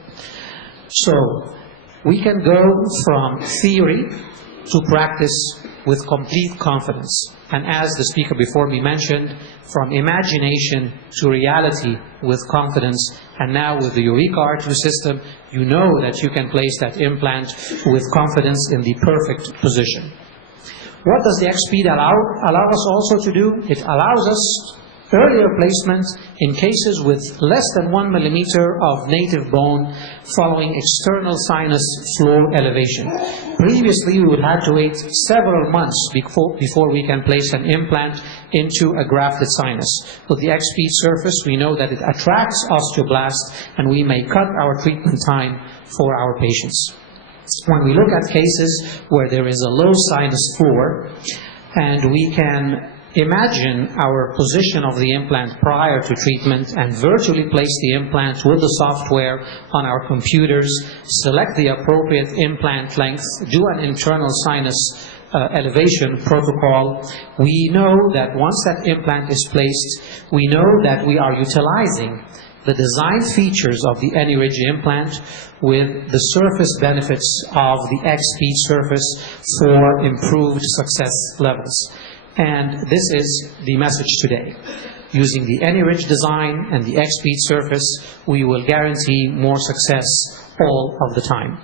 So, we can go from theory to practice with complete confidence. And as the speaker before me mentioned, from imagination to reality with confidence, and now with the Eureka R2 system, you know that you can place that implant with confidence in the perfect position. What does the X-Speed allow us also to do? It allows us earlier placement in cases with less than 1 millimeter of native bone following external sinus floor elevation. Previously, we would have to wait several months before we can place an implant into a grafted sinus. With the X-Speed surface, we know that it attracts osteoblasts, and we may cut our treatment time for our patients. When we look at cases where there is a low sinus floor, and we can imagine our position of the implant prior to treatment and virtually place the implant with the software on our computers, select the appropriate implant length, do an internal sinus elevation protocol. We know that once that implant is placed, we know that we are utilizing the design features of the AnyRidge implant with the surface benefits of the X-Speed surface for improved success levels. And this is the message today. Using the AnyRidge design and the X-Speed surface, we will guarantee more success all of the time.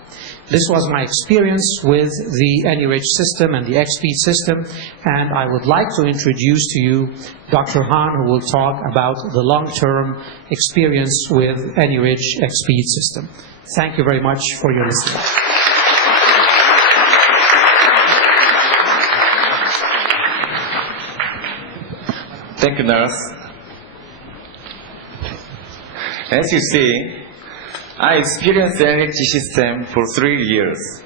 This was my experience with the AnyRidge system and the X-Speed system, and I would like to introduce to you Dr. Han, who will talk about the long-term experience with AnyRidge X-Speed system. Thank you very much for your listening. Thank you, nurse. As you see, I experienced the AnyRidge system for 3 years.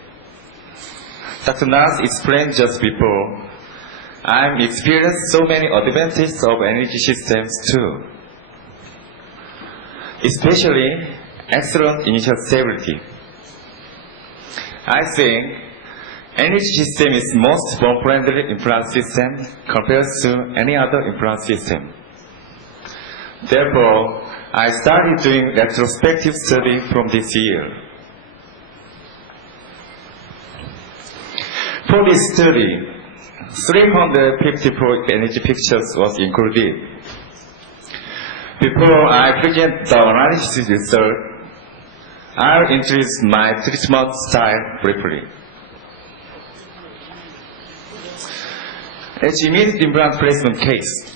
Dr. Nurse explained just before, I've experienced so many advantages of AnyRidge systems too. Especially excellent initial stability. I think AnyRidge system is most bone-friendly implant system compared to any other implant system. Therefore, I started doing retrospective study from this year. For this study, 354 AnyRidge pictures was included. Before I present the analysis result, I'll introduce my treatment style briefly. As immediate implant placement case,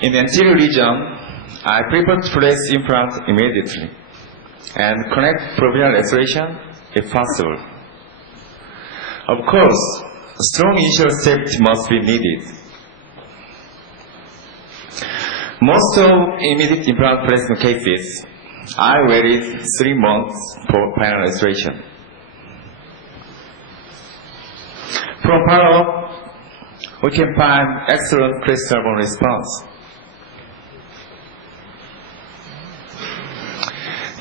in the anterior region, I prefer to place implant immediately and connect provisional restoration if possible. Of course, strong initial stability must be needed. Most of immediate implant placement cases, I waited 3 months for final restoration. From follow-up, we can find excellent crystal bone response.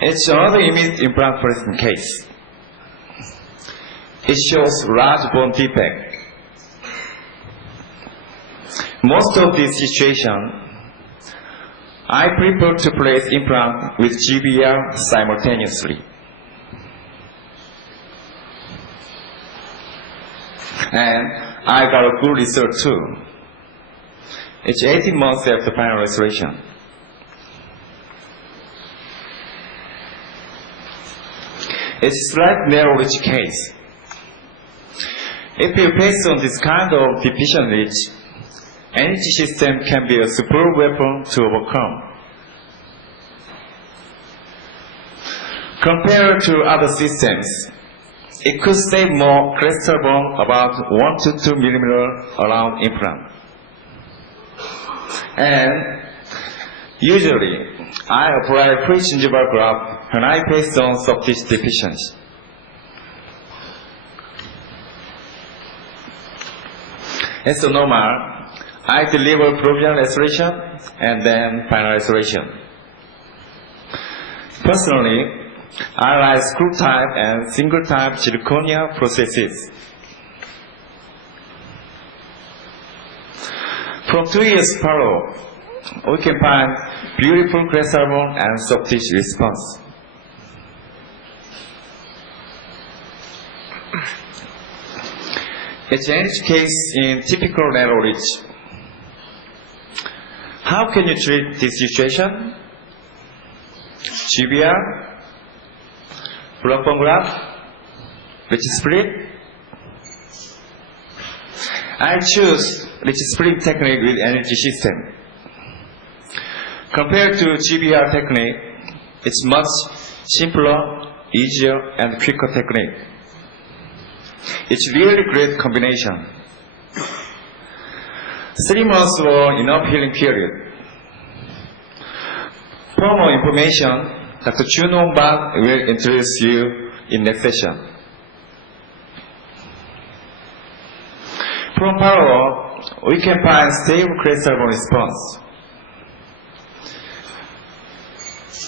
It's another immediate implant placement case. It shows large bone defect. Most of this situation, I prefer to place implant with GBR simultaneously. And I got a good result too. It's 18 months after final restoration. It's a slight narrow ridge case. If you face on this kind of deficient ridge, energy system can be a superb weapon to overcome. Compared to other systems, it could save more crystal bone, about 1 to 2 millimeters around implant. And usually, I apply pre-gingival graft when I face on soft tissue deficiency. As normal, I deliver provisional restoration and then final restoration. Personally, I like screw type and single type zirconia processes. From 2 years follow, we can find beautiful crestal bone and soft tissue response. It's an edge case in typical narrow ridge. How can you treat this situation? GBR, block bone graft, ridge split. I choose ridge split technique with energy system. Compared to GBR technique, it's much simpler, easier, and quicker technique. It's really great combination. 3 months were enough healing period. For more information, Dr. Jun Wong Bak will introduce you in next session. From follow-up, we can find stable crestal bone response.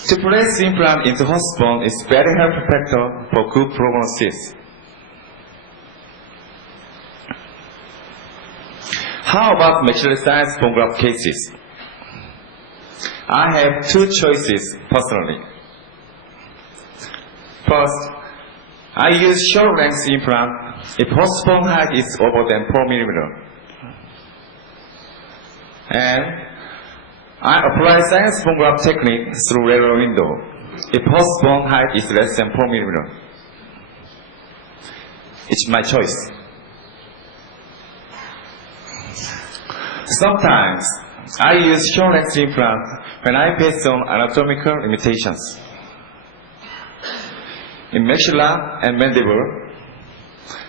To place implant into host bone is very helpful factor for good prognosis. How about maxillary sinus bone graft cases? I have 2 choices personally. First, I use short length implant if host bone height is over than 4 millimeters. And I apply sinus bone graft technique through lateral window if host bone height is less than 4 millimeters. It's my choice. Sometimes I use short length implant when I face on anatomical limitations. In maxilla and mandible,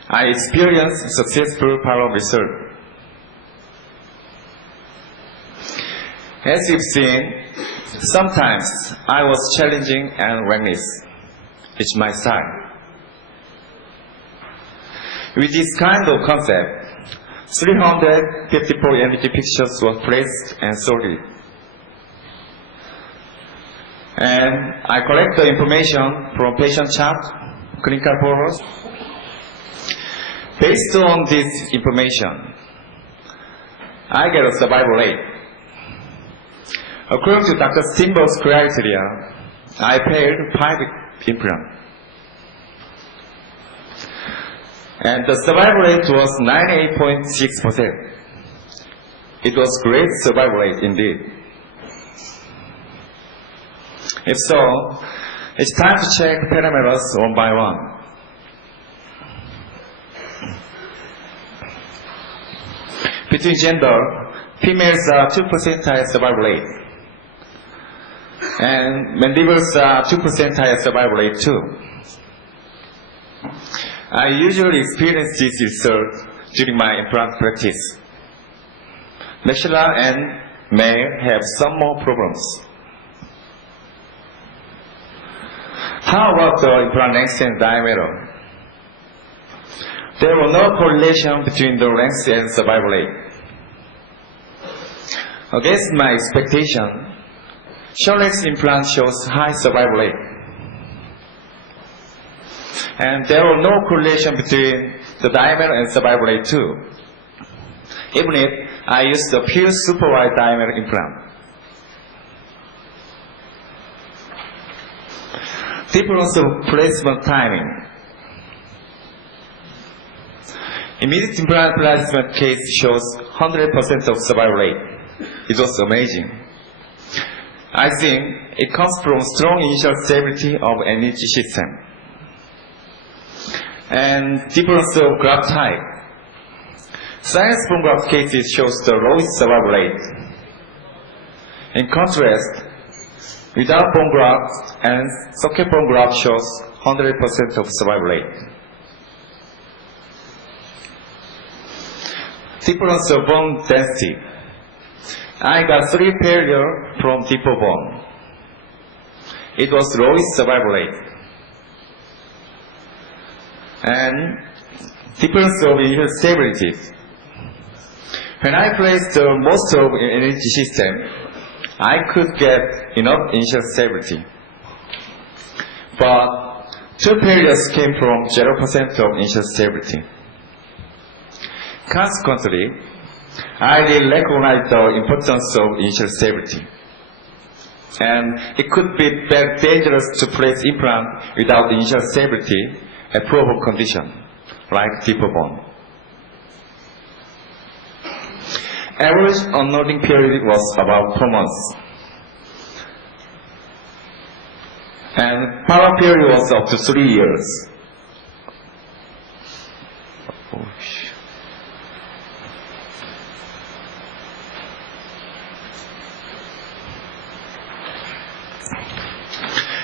I experienced successful follow-up result. As you've seen, sometimes I was challenging and reckless. It's my style. With this kind of concept, 354 NDT pictures were placed and sorted. And I collect the information from patient chart, clinical photos. Based on this information, I get a survival rate. According to Dr. Steinberg's criteria, I paid 5 implants. And the survival rate was 98.6%. It was great survival rate indeed. If so, it's time to check parameters one by one. Between gender, females are 2% higher survival rate. And mandibles are 2% higher survival rate too. I usually experience this result during my implant practice. Maxilla and male have some more problems. How about the implant length and diameter? There was no correlation between the length and survival rate. Against my expectation, short length implant shows high survival rate. And there was no correlation between the diameter and survival rate too. Even if I used the pure super wide diameter implant. Difference of placement timing. Immediate implant placement case shows 100% of survival rate. It was amazing. I think it comes from strong initial stability of energy system and difference of graft type. Sinus bone graft cases shows the lowest survival rate. In contrast, without bone graft and socket bone graft shows 100% of survival rate. Difference of bone density. I got 3 failure from deeper bone. It was lowest survival rate. And difference of initial stability. When I placed most of energy system, I could get enough initial stability. But 2 failures came from 0% of initial stability. Consequently, I did recognize the importance of initial stability. And it could be very dangerous to place implant without initial stability at proper condition, like deeper bone. Average unloading period was about 4 months. And follow-up period was up to 3 years.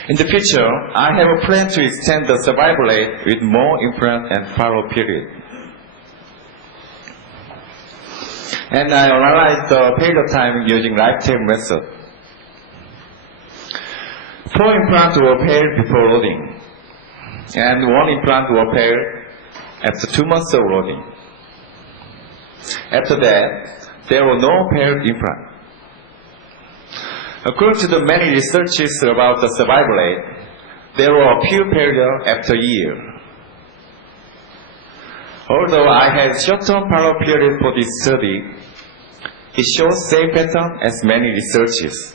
In the future, I have a plan to extend the survival rate with more implant and follow-up period. And I analyzed the failure time using lifetime method. 4 implants were failed before loading, and 1 implant were failed after 2 months of loading. After that, there were no failed implants. According to the many researches about the survival rate, there were a few failures after a year. Although I had short-term follow-up period for this study, it shows same pattern as many researches.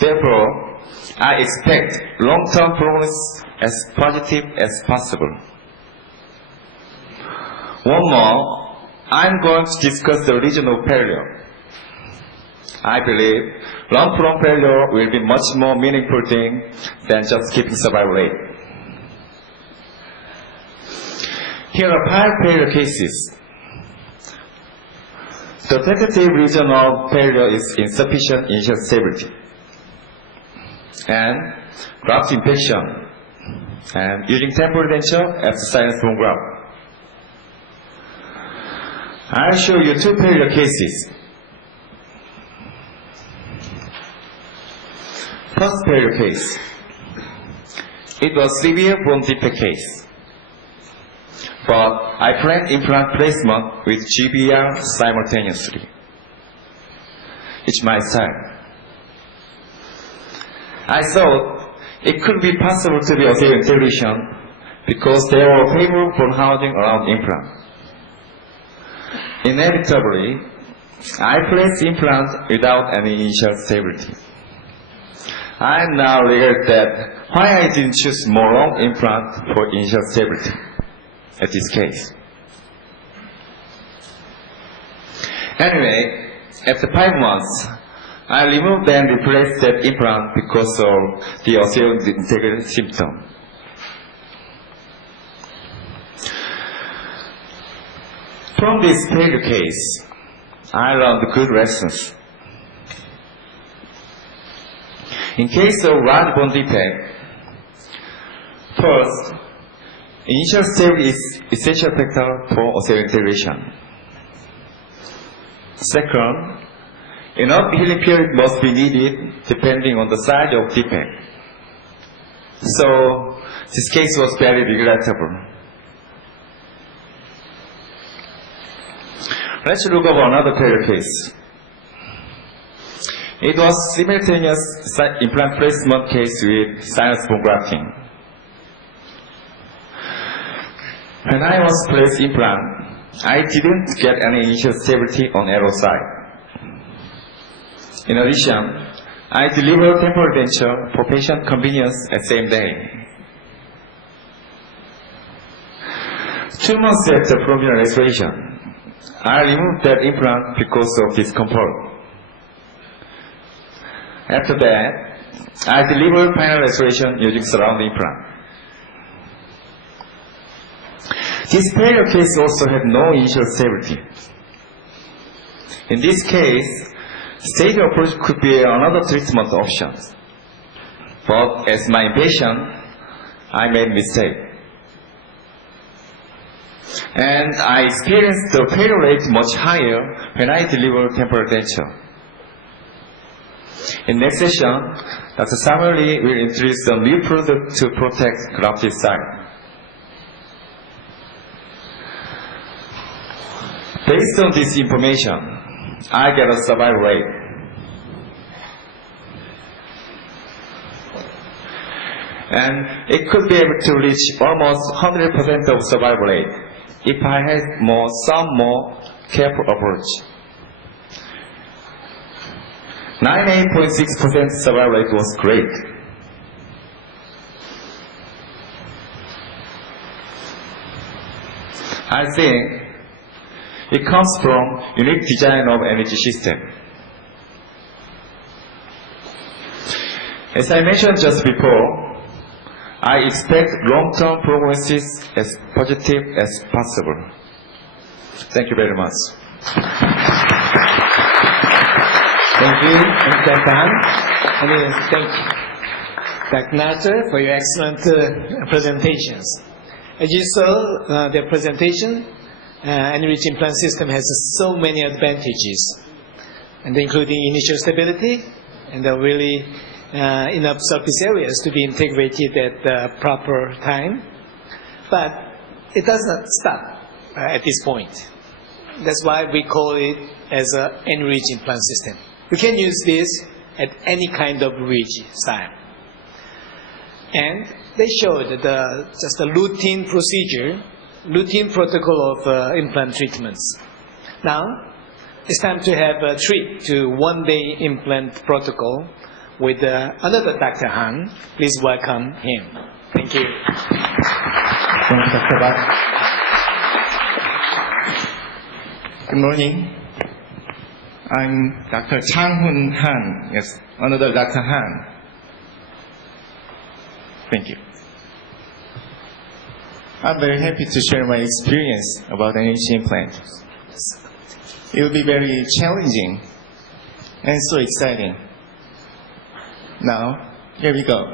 Therefore, I expect long-term progress as positive as possible. One more, I'm going to discuss the reason of failure. I believe long-term failure will be much more meaningful thing than just keeping survival rate. Here are 5 failure cases. The tentative reason of failure is insufficient initial stability and graft infection and using temporal denture after sinus bone graft. I'll show you 2 failure cases. First failure case. It was severe bone defect case. But I planned implant placement with GBR simultaneously. It's my style. I thought it could be possible to be osseo integration because there were favorable bone housing around implant. Inevitably, I placed implant without any initial stability. I now regret that why I didn't choose more long implant for initial stability at this case. Anyway, after 5 months, I removed and replaced that implant because of the osseointegration symptom. From this failure case, I learned good lessons. In case of large bone defect, first, initial stability is essential factor for osseointegration. Second, enough healing period must be needed depending on the size of defect. So, this case was very regrettable. Let's look over another failure case. It was simultaneous implant placement case with sinus bone grafting. When I was placed implant, I didn't get any initial stability on arrow side. In addition, I delivered temporary denture for patient convenience at same day. 2 months after provisional restoration, I removed that implant because of discomfort. After that, I delivered final restoration using surround implant. This failure case also had no initial stability. In this case, staging approach could be another treatment option. But as my patient, I made mistake. And I experienced the failure rate much higher when I delivered temporary denture. In next session, Dr. Samuel Lee will introduce a new product to protect grafted site. Based on this information, I get a survival rate. And it could be able to reach almost 100% of survival rate if I had some more careful approach. 98.6% survival rate was great. I think it comes from unique design of energy system. As I mentioned just before, I expect long-term prognosis as positive as possible. Thank you very much. Thank you, Dr. Han. And thank you, Dr. Nasser, for your excellent presentations. As you saw, the presentation, Enrich implant system has so many advantages, and including initial stability and really enough surface areas to be integrated at the proper time. But it does not stop at this point. That's why we call it as an Enrich implant system. You can use this at any kind of ridge style. And they showed just a routine procedure, routine protocol of implant treatments. Now, it's time to have a trip to one-day implant protocol with another Dr. Han. Please welcome him. Thank you. Thank you, Dr. Bak. Good morning. I'm Dr. Chang-Hun Han. Yes, another Dr. Han. Thank you. I'm very happy to share my experience about NH implant. It will be very challenging and so exciting. Now, here we go.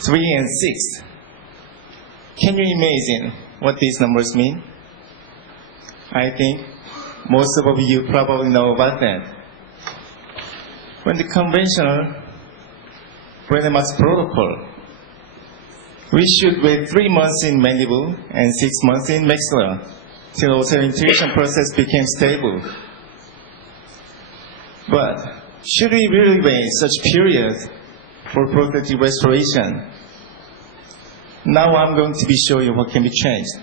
3 and 6. Can you imagine what these numbers mean? I think most of you probably know about that. When the conventional Brennemar's protocol, we should wait 3 months in mandible and 6 months in maxilla till osseointegration process became stable. But should we really wait such period for protective restoration? Now I'm going to be showing you what can be changed.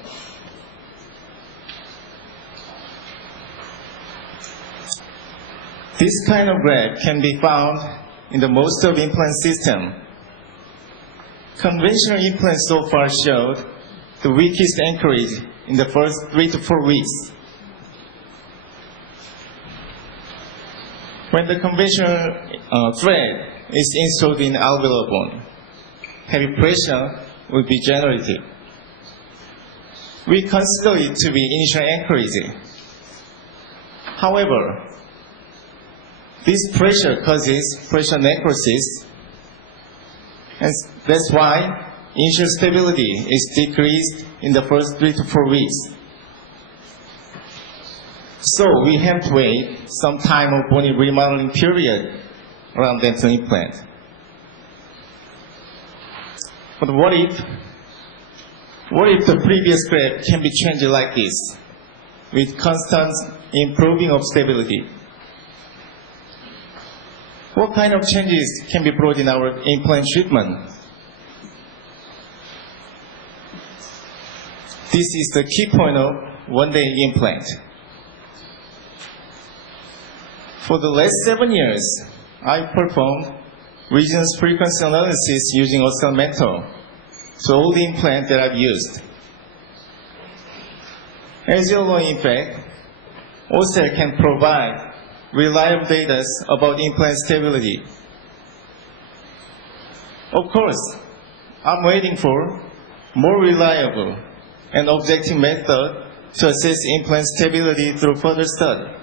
This kind of graph can be found in the most of implant system. Conventional implants so far showed the weakest anchorage in the first 3 to 4 weeks. When the conventional thread is installed in alveolar bone, heavy pressure will be generated. We consider it to be initial anchorage. However, this pressure causes pressure necrosis, and that's why initial stability is decreased in the first 3 to 4 weeks. So we have to wait some time of bony remodeling period around dental implant. But what if the previous graph can be changed like this, with constant improving of stability? What kind of changes can be brought in our implant treatment? This is the key point of one-day implant. For the last 7 years, I performed resonance frequency analysis using oscillatometer to all the implants that I've used. As you know, in fact, OCell can provide reliable data about implant stability. Of course, I'm waiting for more reliable and objective method to assess implant stability through further study.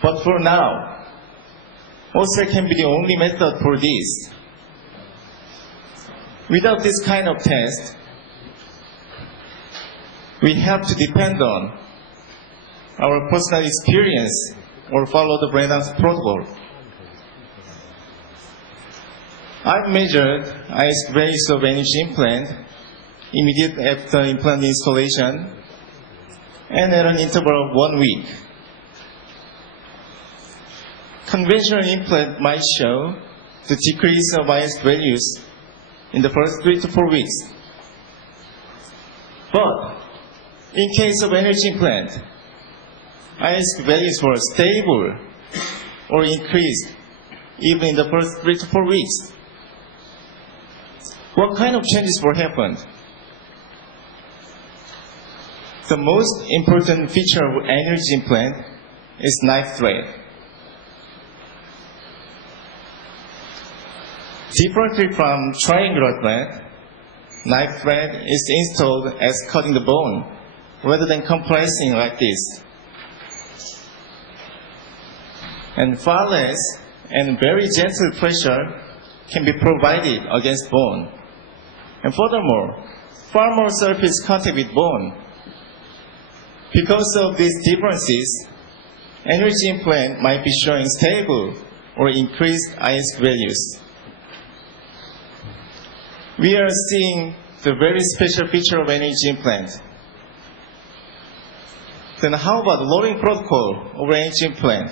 But for now, OCell can be the only method for this. Without this kind of test, we have to depend on our personal experience or follow the Brennan's protocol. I've measured IS values of energy implant immediately after implant installation and at an interval of 1 week. Conventional implant might show the decrease of IS values in the first 3 to 4 weeks. But in case of energy implant, IS values were stable or increased even in the first 3 to 4 weeks. What kind of changes were happened? The most important feature of energy implant is knife thread. Differently from triangular implant, knife thread is installed as cutting the bone rather than compressing like this. And far less and very gentle pressure can be provided against bone. And furthermore, far more surface contact with bone. Because of these differences, energy implant might be showing stable or increased IS values. We are seeing the very special feature of energy implant. Then how about loading protocol of energy implant?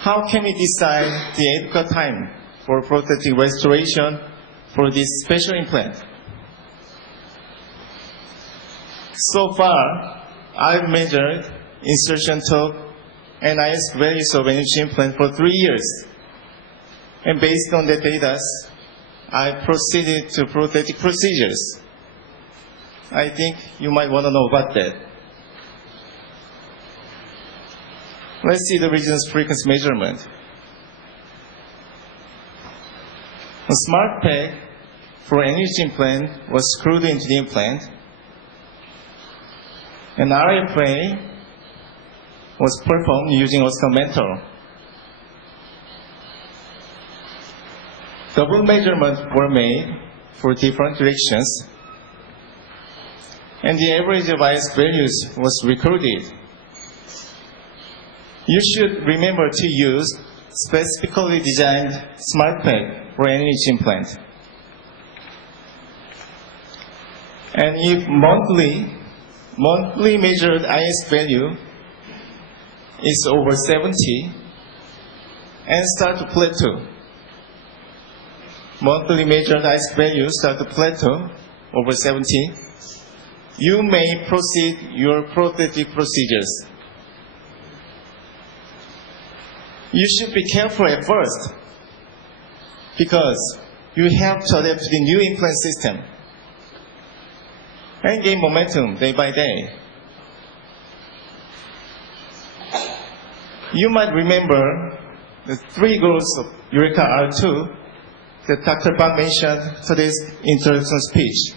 How can we decide the adequate time for prosthetic restoration for this special implant? So far, I've measured insertion torque and IS values of energy implant for 3 years. And based on the data, I proceeded to prosthetic procedures. I think you might want to know about that. Let's see the resonance frequency measurement. A smart peg for energy implant was screwed into the implant. An RFA was performed using oscillatometer. Double measurements were made for different directions, and the average of IS values was recorded. You should remember to use specifically designed smart peg for energy implant. And if monthly measured IS value is over 70 and start to plateau, monthly measured IS value start to plateau over 70, you may proceed your prosthetic procedures. You should be careful at first because you have to adapt to the new implant system and gain momentum day by day. You might remember the 3 goals of Eureka R2 that Dr. Bach mentioned today's introduction speech.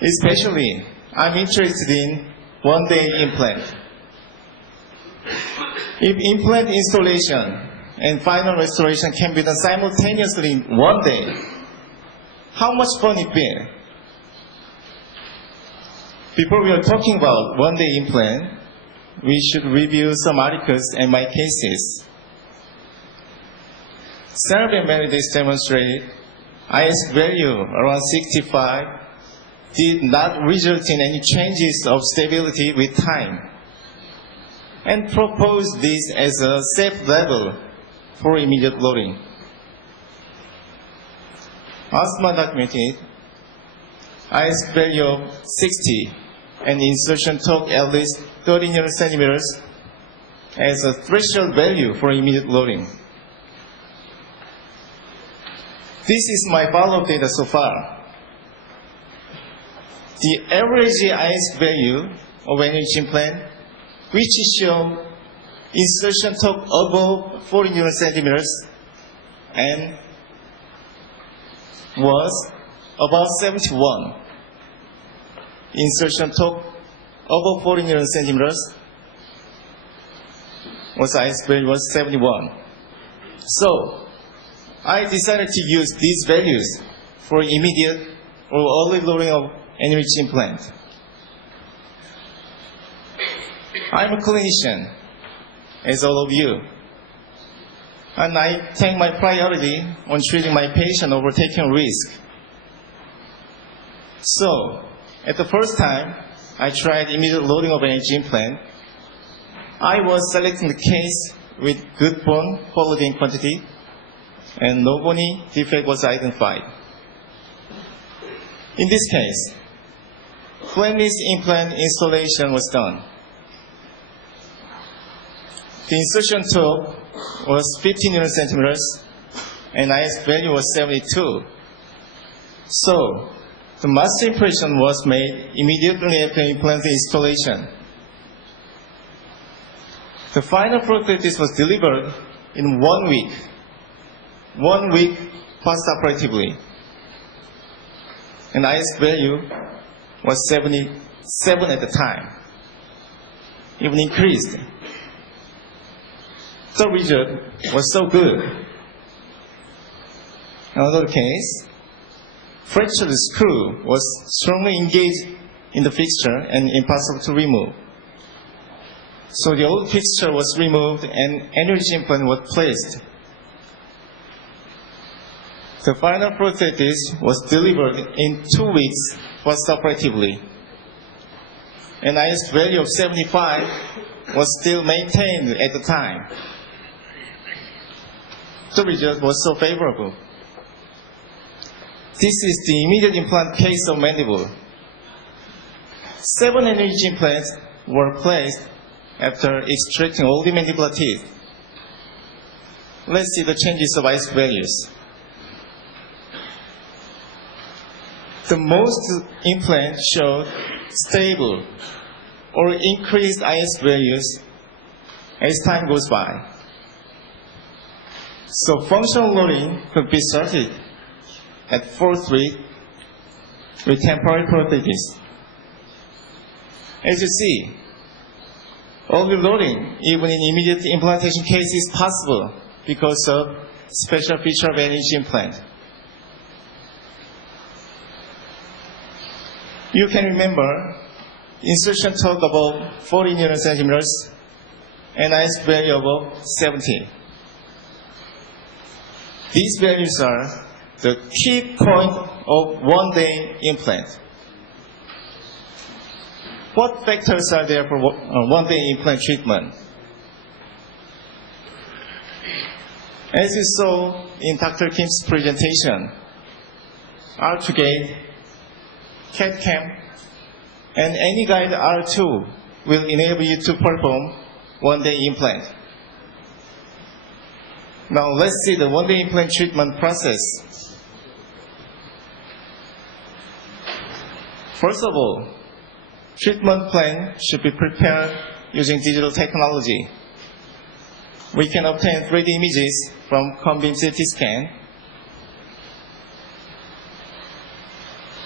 Especially, I'm interested in one-day implant. If implant installation and final restoration can be done simultaneously in 1 day, how much fun it be? Before we are talking about one-day implant, we should review some articles and my cases. Sarah and Meredith demonstrated IS value around 65 did not result in any changes of stability with time, and proposed this as a safe level for immediate loading. Asma documented IS value of 60 and insertion torque at least 30 Newton centimeters as a threshold value for immediate loading. This is my follow-up data so far. The average IS value of NH implant, which show insertion torque above 40 Newton centimeters and was about 71. Insertion torque above 40 Newton centimeters was IS value was 71. So I decided to use these values for immediate or early loading of NH implant. I'm a clinician, as all of you, and I take my priority on treating my patient over taking risk. So, at the first time I tried immediate loading of NH implant, I was selecting the case with good bone quality and quantity, and no bony defect was identified. In this case, flameless implant installation was done. The insertion torque was 15 Newton centimeters and IS value was 72. So, the master impression was made immediately after implant installation. The final prosthesis was delivered in 1 week. 1 week post-operatively. And IS value was 77 at the time, even increased. The result was so good. Another case, fractured screw was strongly engaged in the fixture and impossible to remove. So the old fixture was removed and NH implant was placed. The final prosthesis was delivered in 2 weeks post-operatively. An IS value of 75 was still maintained at the time. The result was so favorable. This is the immediate implant case of mandible. 7 NH implants were placed after extracting all the mandibular teeth. Let's see the changes of IS values. The most implants showed stable or increased IS values as time goes by. So functional loading could be started at 4th week with temporary prosthesis. As you see, early loading, even in immediate implantation case, is possible because of special feature of NH implant. You can remember insertion torque above 40 Newton centimeters and IS value above 70. These values are the key point of one-day implant. What factors are there for one-day implant treatment? As you saw in Dr. Kim's presentation, R2Gate, CAD-CAM, and AnyGuide R2 will enable you to perform one-day implant. Now let's see the one-day implant treatment process. First of all, treatment plan should be prepared using digital technology. We can obtain 3D images from cone-beam CT scan,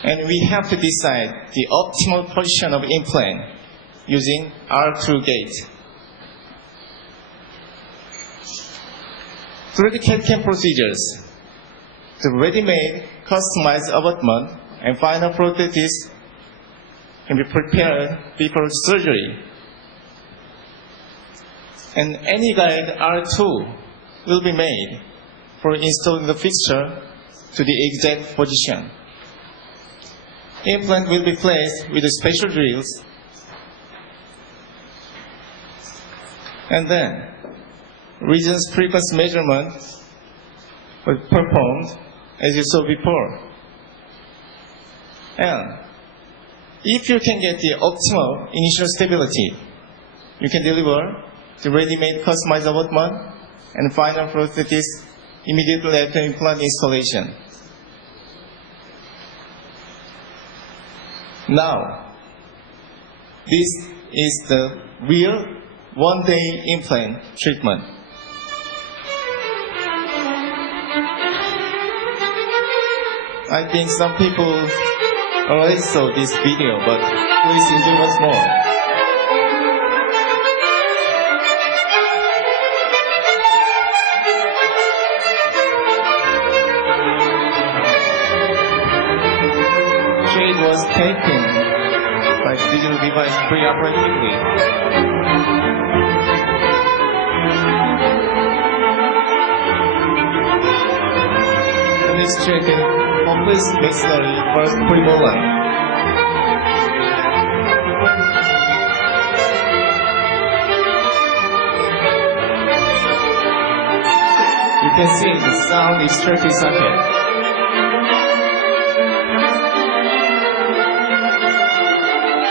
and we have to decide the optimal position of implant using R2Gate. Through the CAD-CAM procedures, the ready-made customized abutment and final prosthesis can be prepared before surgery. And AnyGuide R2 will be made for installing the fixture to the exact position. Implant will be placed with the special drills, and then regions frequency measurement was performed as you saw before. And if you can get the optimal initial stability, you can deliver the ready-made customized abutment and final prosthesis immediately after implant installation. Now, this is the real one-day implant treatment. I think some people already saw this video, but please enjoy once more. Shade was taken by digital device preoperatively. And it's treated complete maxillary first premolar. You can see the sound extracted socket.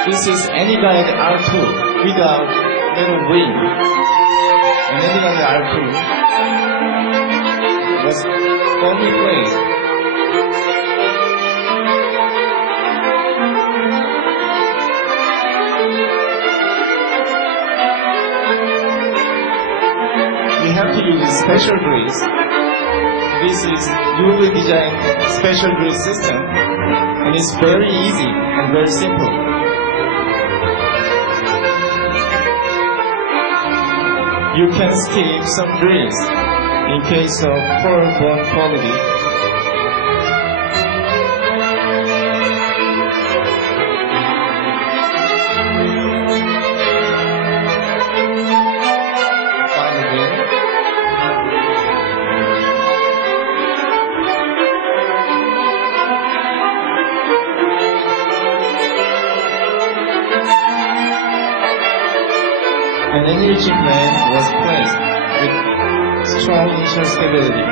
This is AnyGuide R2 without little ring. And AnyGuide R2 was only placed. We have to use special drills. This is newly designed special drill system, and it's very easy and very simple. You can skip some drills in case of poor bone quality. An enriching plan was placed with strong initial stability.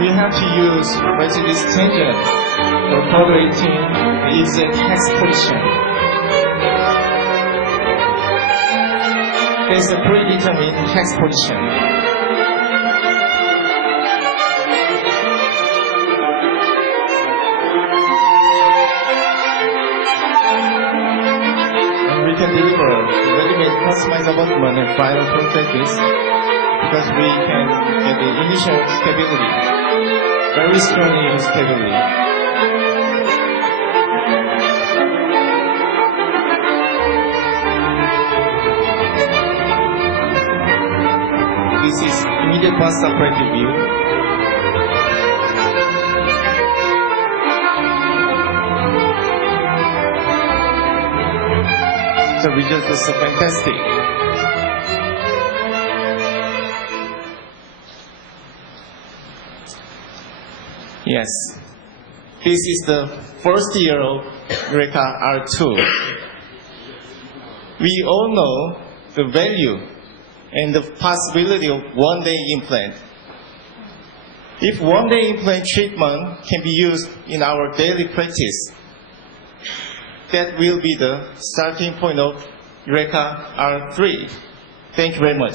We have to use Mercedes tangent for tolerating the exact hex position. There's a predetermined hex position. We can deliver ready-made customized abutment and final prosthesis because we can get the initial stability, very strong initial stability. This is immediate post-operative view. The results are so fantastic. Yes, this is the first year of Eureka R2. We all know the value and the possibility of one-day implant. If one-day implant treatment can be used in our daily practice, that will be the starting point of Eureka R3. Thank you very much.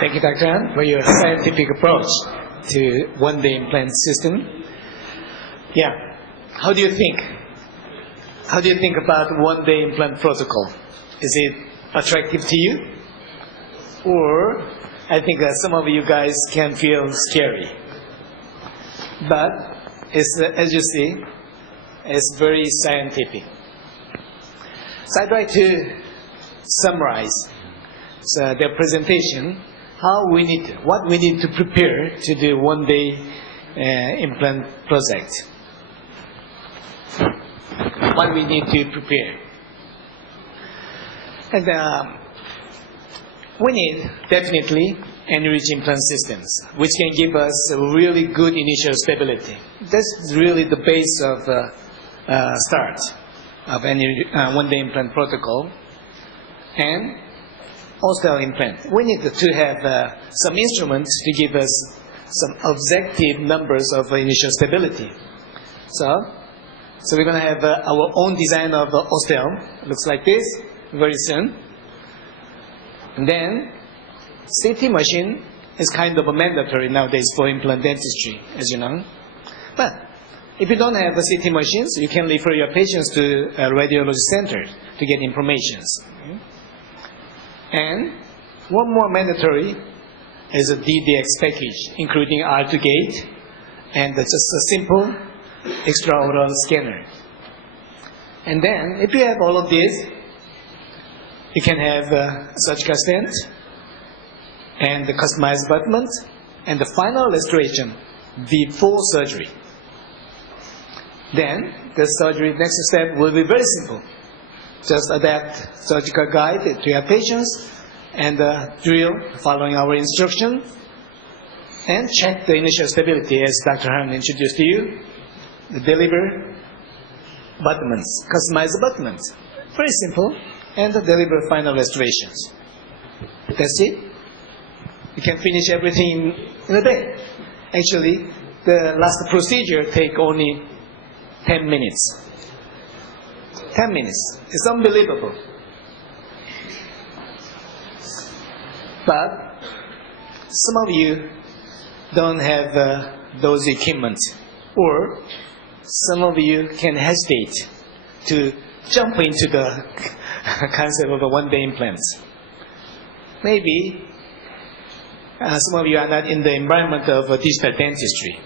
Thank you, Dr. Han, for your scientific approach to one-day implant system. Yeah. How do you think? How do you think about one-day implant protocol? Is it attractive to you? Or I think that some of you guys can feel scary. But it's, as you see, it's very scientific. So I'd like to summarize their presentation, what we need to prepare to do one-day implant project. What we need to prepare. And we need definitely enriched implant systems, which can give us a really good initial stability. That's really the base of start. of any one-day implant protocol, and Ostel implant. We need to have some instruments to give us some objective numbers of initial stability. So we're going to have our own design of Ostel. Looks like this very soon. And then CT machine is kind of a mandatory nowadays for implant dentistry, as you know. But if you don't have the CT machines, you can refer your patients to a radiology center to get information. And one more mandatory is a DDX package, including R2 gate and just a simple extraoral scanner. And then, if you have all of this, you can have a surgical stent and the customized abutment and the final restoration before surgery. Then, the surgery next step will be very simple. Just adapt surgical guide to your patients and drill following our instruction and check the initial stability as Dr. Han introduced to you. The deliver abutments, customized abutments. Very simple. And the deliver final restorations. That's it. You can finish everything in a day. Actually, the last procedure take only 10 minutes. 10 minutes. It's unbelievable. But some of you don't have those equipment, or some of you can hesitate to jump into the concept of a one-day implants. Maybe some of you are not in the environment of digital dentistry.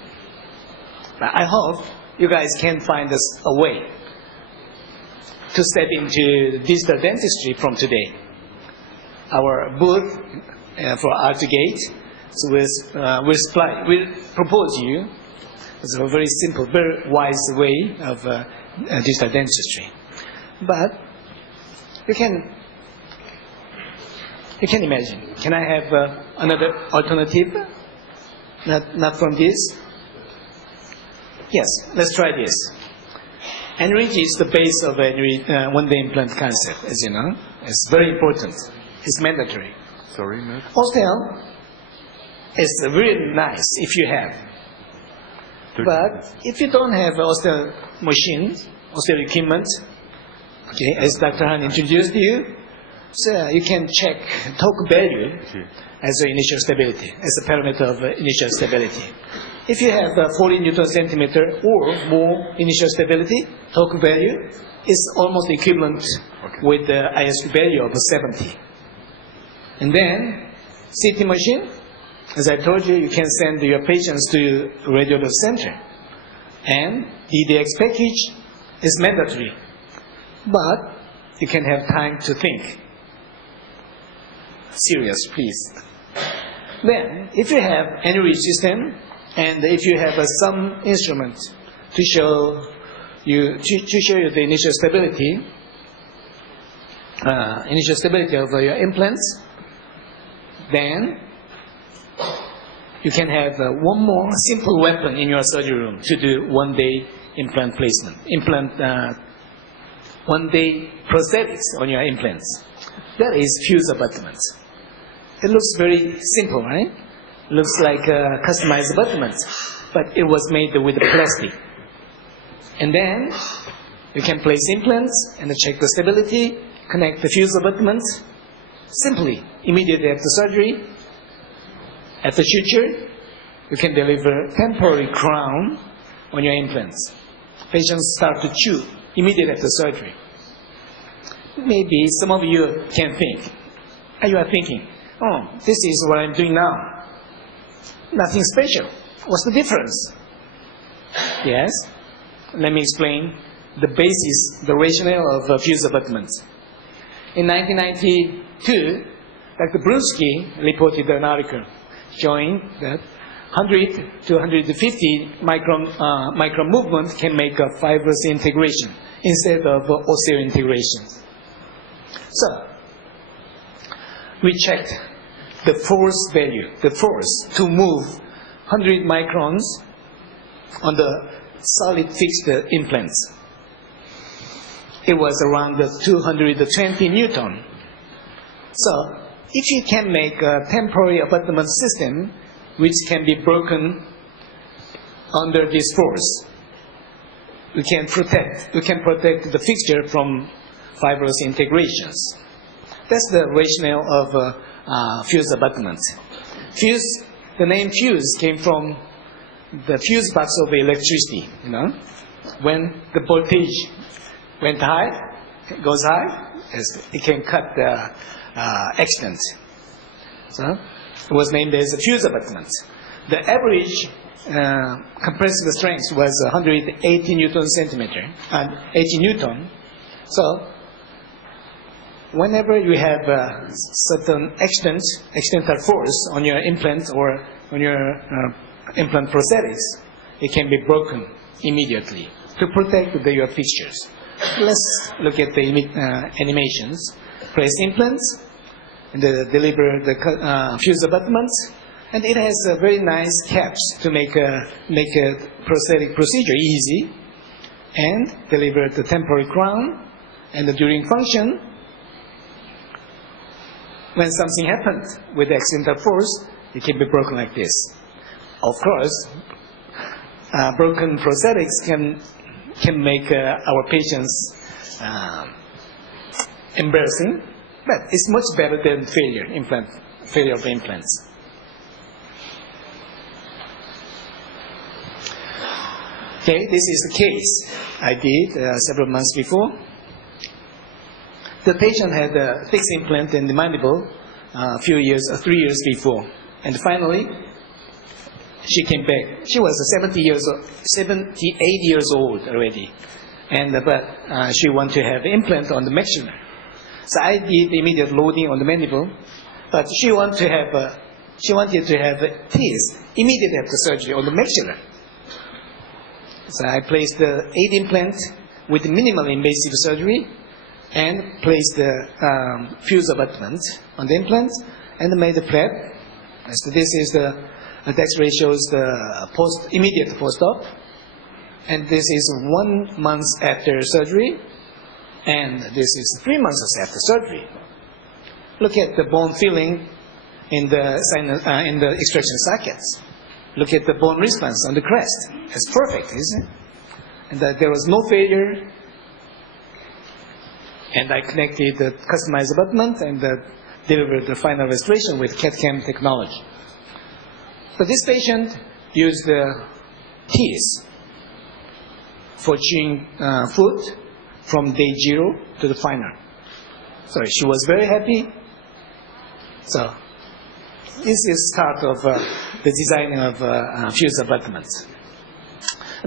But I hope you guys can find us a way to step into digital dentistry from today. Our booth for ArtGate, so we'll propose you it's a very simple, very wise way of digital dentistry. But you can imagine. Can I have another alternative? Not from this? Yes, let's try this. Enrich is the base of every one-day implant concept, as you know. It's very important. It's mandatory. Sorry, Matt? Ostel is really nice if you have. But if you don't have Ostel machine, Ostel equipment, okay, as Dr. Han introduced you, so you can check torque value as the initial stability, as a parameter of initial stability. If you have 40 Newton centimeter or more initial stability, torque value is almost equivalent with the ISQ value of 70. And then, CT machine, as I told you, you can send your patients to radiology center. And DDX package is mandatory. But you can have time to think. Serious, please. Then, if you have any system, and if you have some instrument to show you the initial stability of your implants, then you can have one more simple weapon in your surgery room to do one-day implant placement, one-day prosthetics on your implants. That is fuse abutments. It looks very simple, right? It looks like customized abutments, but it was made with plastic. And then you can place implants and check the stability, connect the fuse abutments simply, immediately after surgery. At the suture, you can deliver temporary crown on your implants. Patients start to chew immediately after surgery. Maybe some of you can think, you are thinking, oh, this is what I'm doing now. Nothing special. What's the difference? Yes, let me explain the basis, the rationale of fuse abutments. In 1992, Dr. Brunsky reported an article showing that 100 to 150 micron movement can make a fibrous integration instead of osseous integration. So, we checked the force value, the force to move 100 microns on the solid fixed implants. it was around 220 Newton. So if you can make a temporary abutment system which can be broken under this force, we can protect the fixture from fibrous integrations. That's the rationale of fused abutment. Fuse, the name fuse came from the fuse box of electricity. You know, when the voltage went high, goes high, it can cut the extent. So it was named as a fuse abutment. The average compressive strength was 180 Newton centimeter, 80 Newton. So whenever you have a certain external force on your implant or on your implant prosthetics, it can be broken immediately to protect your fixtures. Let's look at the animations. Place implants and deliver the fused abutments, and it has very nice caps to make a prosthetic procedure easy, and deliver the temporary crown. And during function, when something happens with the accidental force, it can be broken like this. Of course, broken prosthetics can make our patients embarrassing, but it's much better than failure of implants. Okay, this is the case I did several months before. The patient had a fixed implant in the mandible 3 years before, and finally she came back. She was 78 years old already, and but she wanted to have implant on the maxilla. So I did immediate loading on the mandible, but she wanted to have teeth immediately after surgery on the maxilla. So I placed the 8 implant with minimally invasive surgery, and placed the fused abutment on the implant, and made the prep. So this is the X-ray shows the immediate post-op, and this is 1 month after surgery, and this is 3 months after surgery. Look at the bone filling in the extraction sockets. Look at the bone response on the crest. It's perfect, isn't it? And there was no failure. And I connected the customized abutment and delivered the final restoration with CAD/CAM technology. So this patient used the teeth for chewing food from day 0 to the final. So she was very happy. So this is start of the design of fused abutments.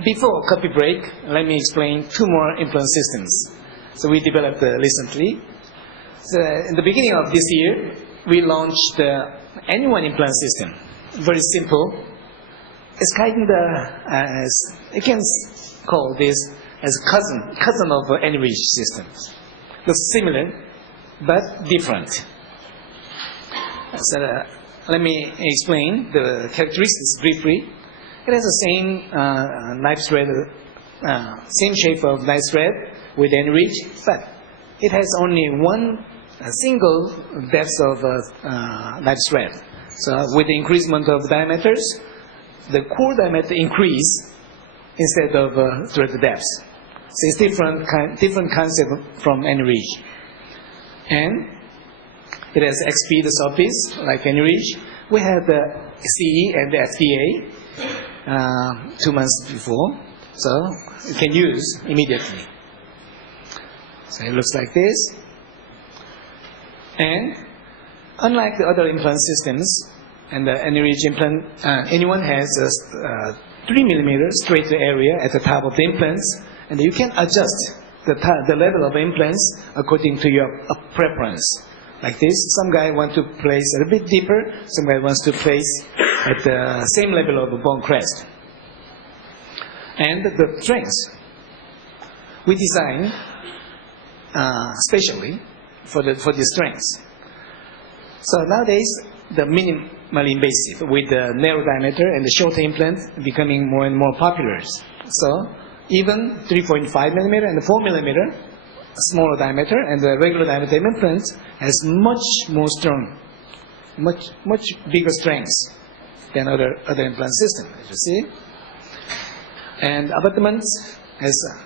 Before coffee break, let me explain 2 more implant systems. So we developed recently. So in the beginning of this year, we launched the N1 implant system. Very simple. It's kind of, you can call this as cousin of N-Ridge systems. It's similar, but different. So let me explain the characteristics briefly. It has the same knife thread, same shape of knife thread with N-Ridge, but it has only one single depth of knife thread. So with the increasement of diameters, the core diameter increase instead of thread depth. So it's different concept from N-Ridge. And it has XP the surface like N-Ridge. We had the CE and the FDA 2 months before, so you can use immediately. So it looks like this. And unlike the other implant systems, and the N-Ridge implant, anyone has a 3 mm straight area at the top of the implants, and you can adjust the level of implants according to your preference. Like this, some guy wants to place a bit deeper, some guy wants to place at the same level of the bone crest. And the strengths, we design specially for the strengths. So nowadays, the minimally invasive with the narrow diameter and the short implant becoming more and more popular. So even 3.5 mm and 4 mm smaller diameter, and the regular diameter implant has much more strong, much bigger strength than other implant system, as you see. And abutment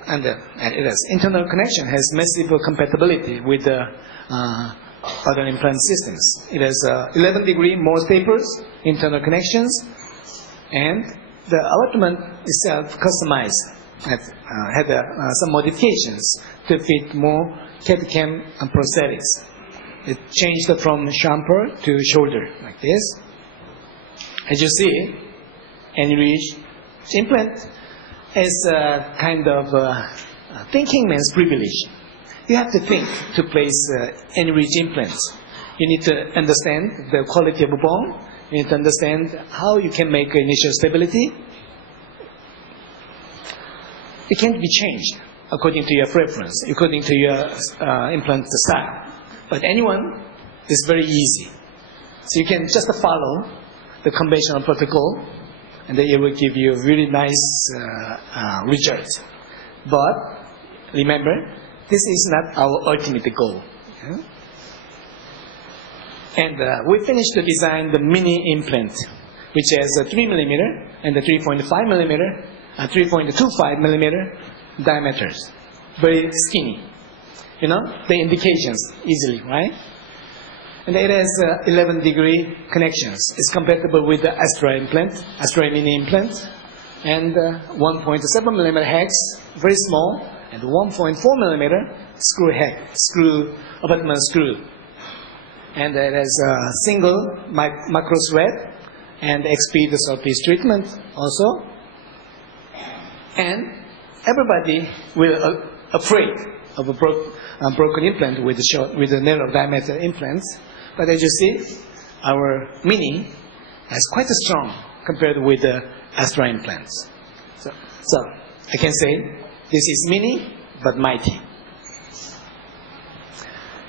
and it has internal connection, has massive compatibility with the other implant systems. It has 11 degree more tapers, internal connections, and the abutment itself customized, had some modifications to fit more CAD/CAM and prosthetics. It changed from chamfer to shoulder, like this. As you see, N-Ridge implant is a kind of thinking man's privilege. You have to think to place N-Ridge implants. You need to understand the quality of a bone. You need to understand how you can make initial stability. It can't be changed according to your preference, according to your implant style. But anyone, it's very easy. So you can just follow the conventional protocol, and then it will give you a really nice result. But remember, this is not our ultimate goal. Okay? And we finished to design the mini implant, which has a 3 millimeter and a 3.5 millimeter, 3.25 millimeter diameters. Very skinny. You know, the indications easily, right? And it has 11 degree connections. It's compatible with the Astra implant, Astra mini implant, and 1.7 millimeter hex, very small, and 1.4 millimeter screw abutment screw. And it has a single macro thread and XP the surface treatment also. And everybody will afraid of a broken implant with the narrow diameter implants. But as you see, our mini is quite strong compared with the Astra implants. So I can say this is mini but mighty.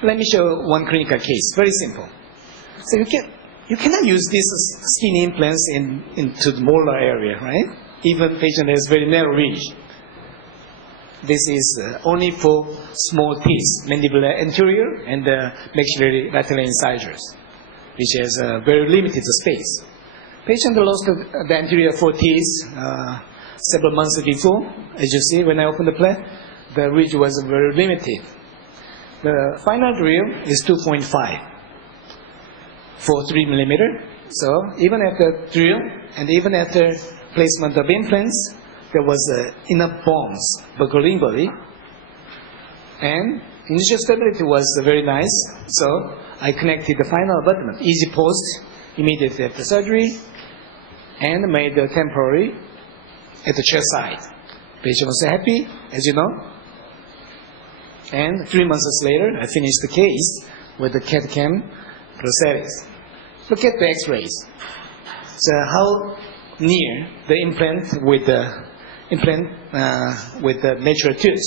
Let me show one clinical case. Very simple. So you cannot use these skinny implants into the molar area, right? Even patient has very narrow ridge. This is only for small teeth, mandibular anterior and maxillary lateral incisors, which has very limited space. Patient lost the anterior 4 teeth several months before. As you see, when I opened the plate, the ridge was very limited. The final drill is 2.5 for 3 millimeter. So even after drill and even after placement of implants, there was enough bones buccal-lingually, and initial stability was very nice. So I connected the final abutment, easy post, immediately after surgery, and made the temporary at the chest side. Patient was happy, as you know. And 3 months later, I finished the case with the CAD/CAM prosthetics. Look at the X-rays. So how near the implant with the natural tooth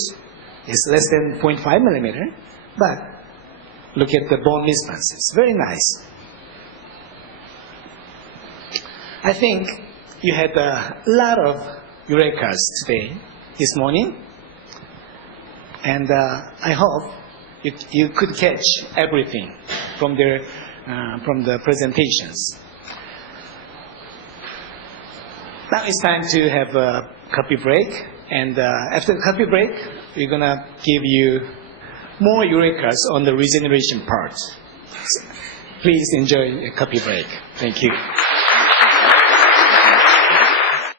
is less than 0.5 millimeter, but look at the bone mismatch. It's very nice. I think you had a lot of eurekas today, this morning, and I hope you could catch everything from the presentations. Now it's time to have a coffee break, and after the coffee break, we're gonna give you more eurekas on the regeneration part. So please enjoy a coffee break. Thank you.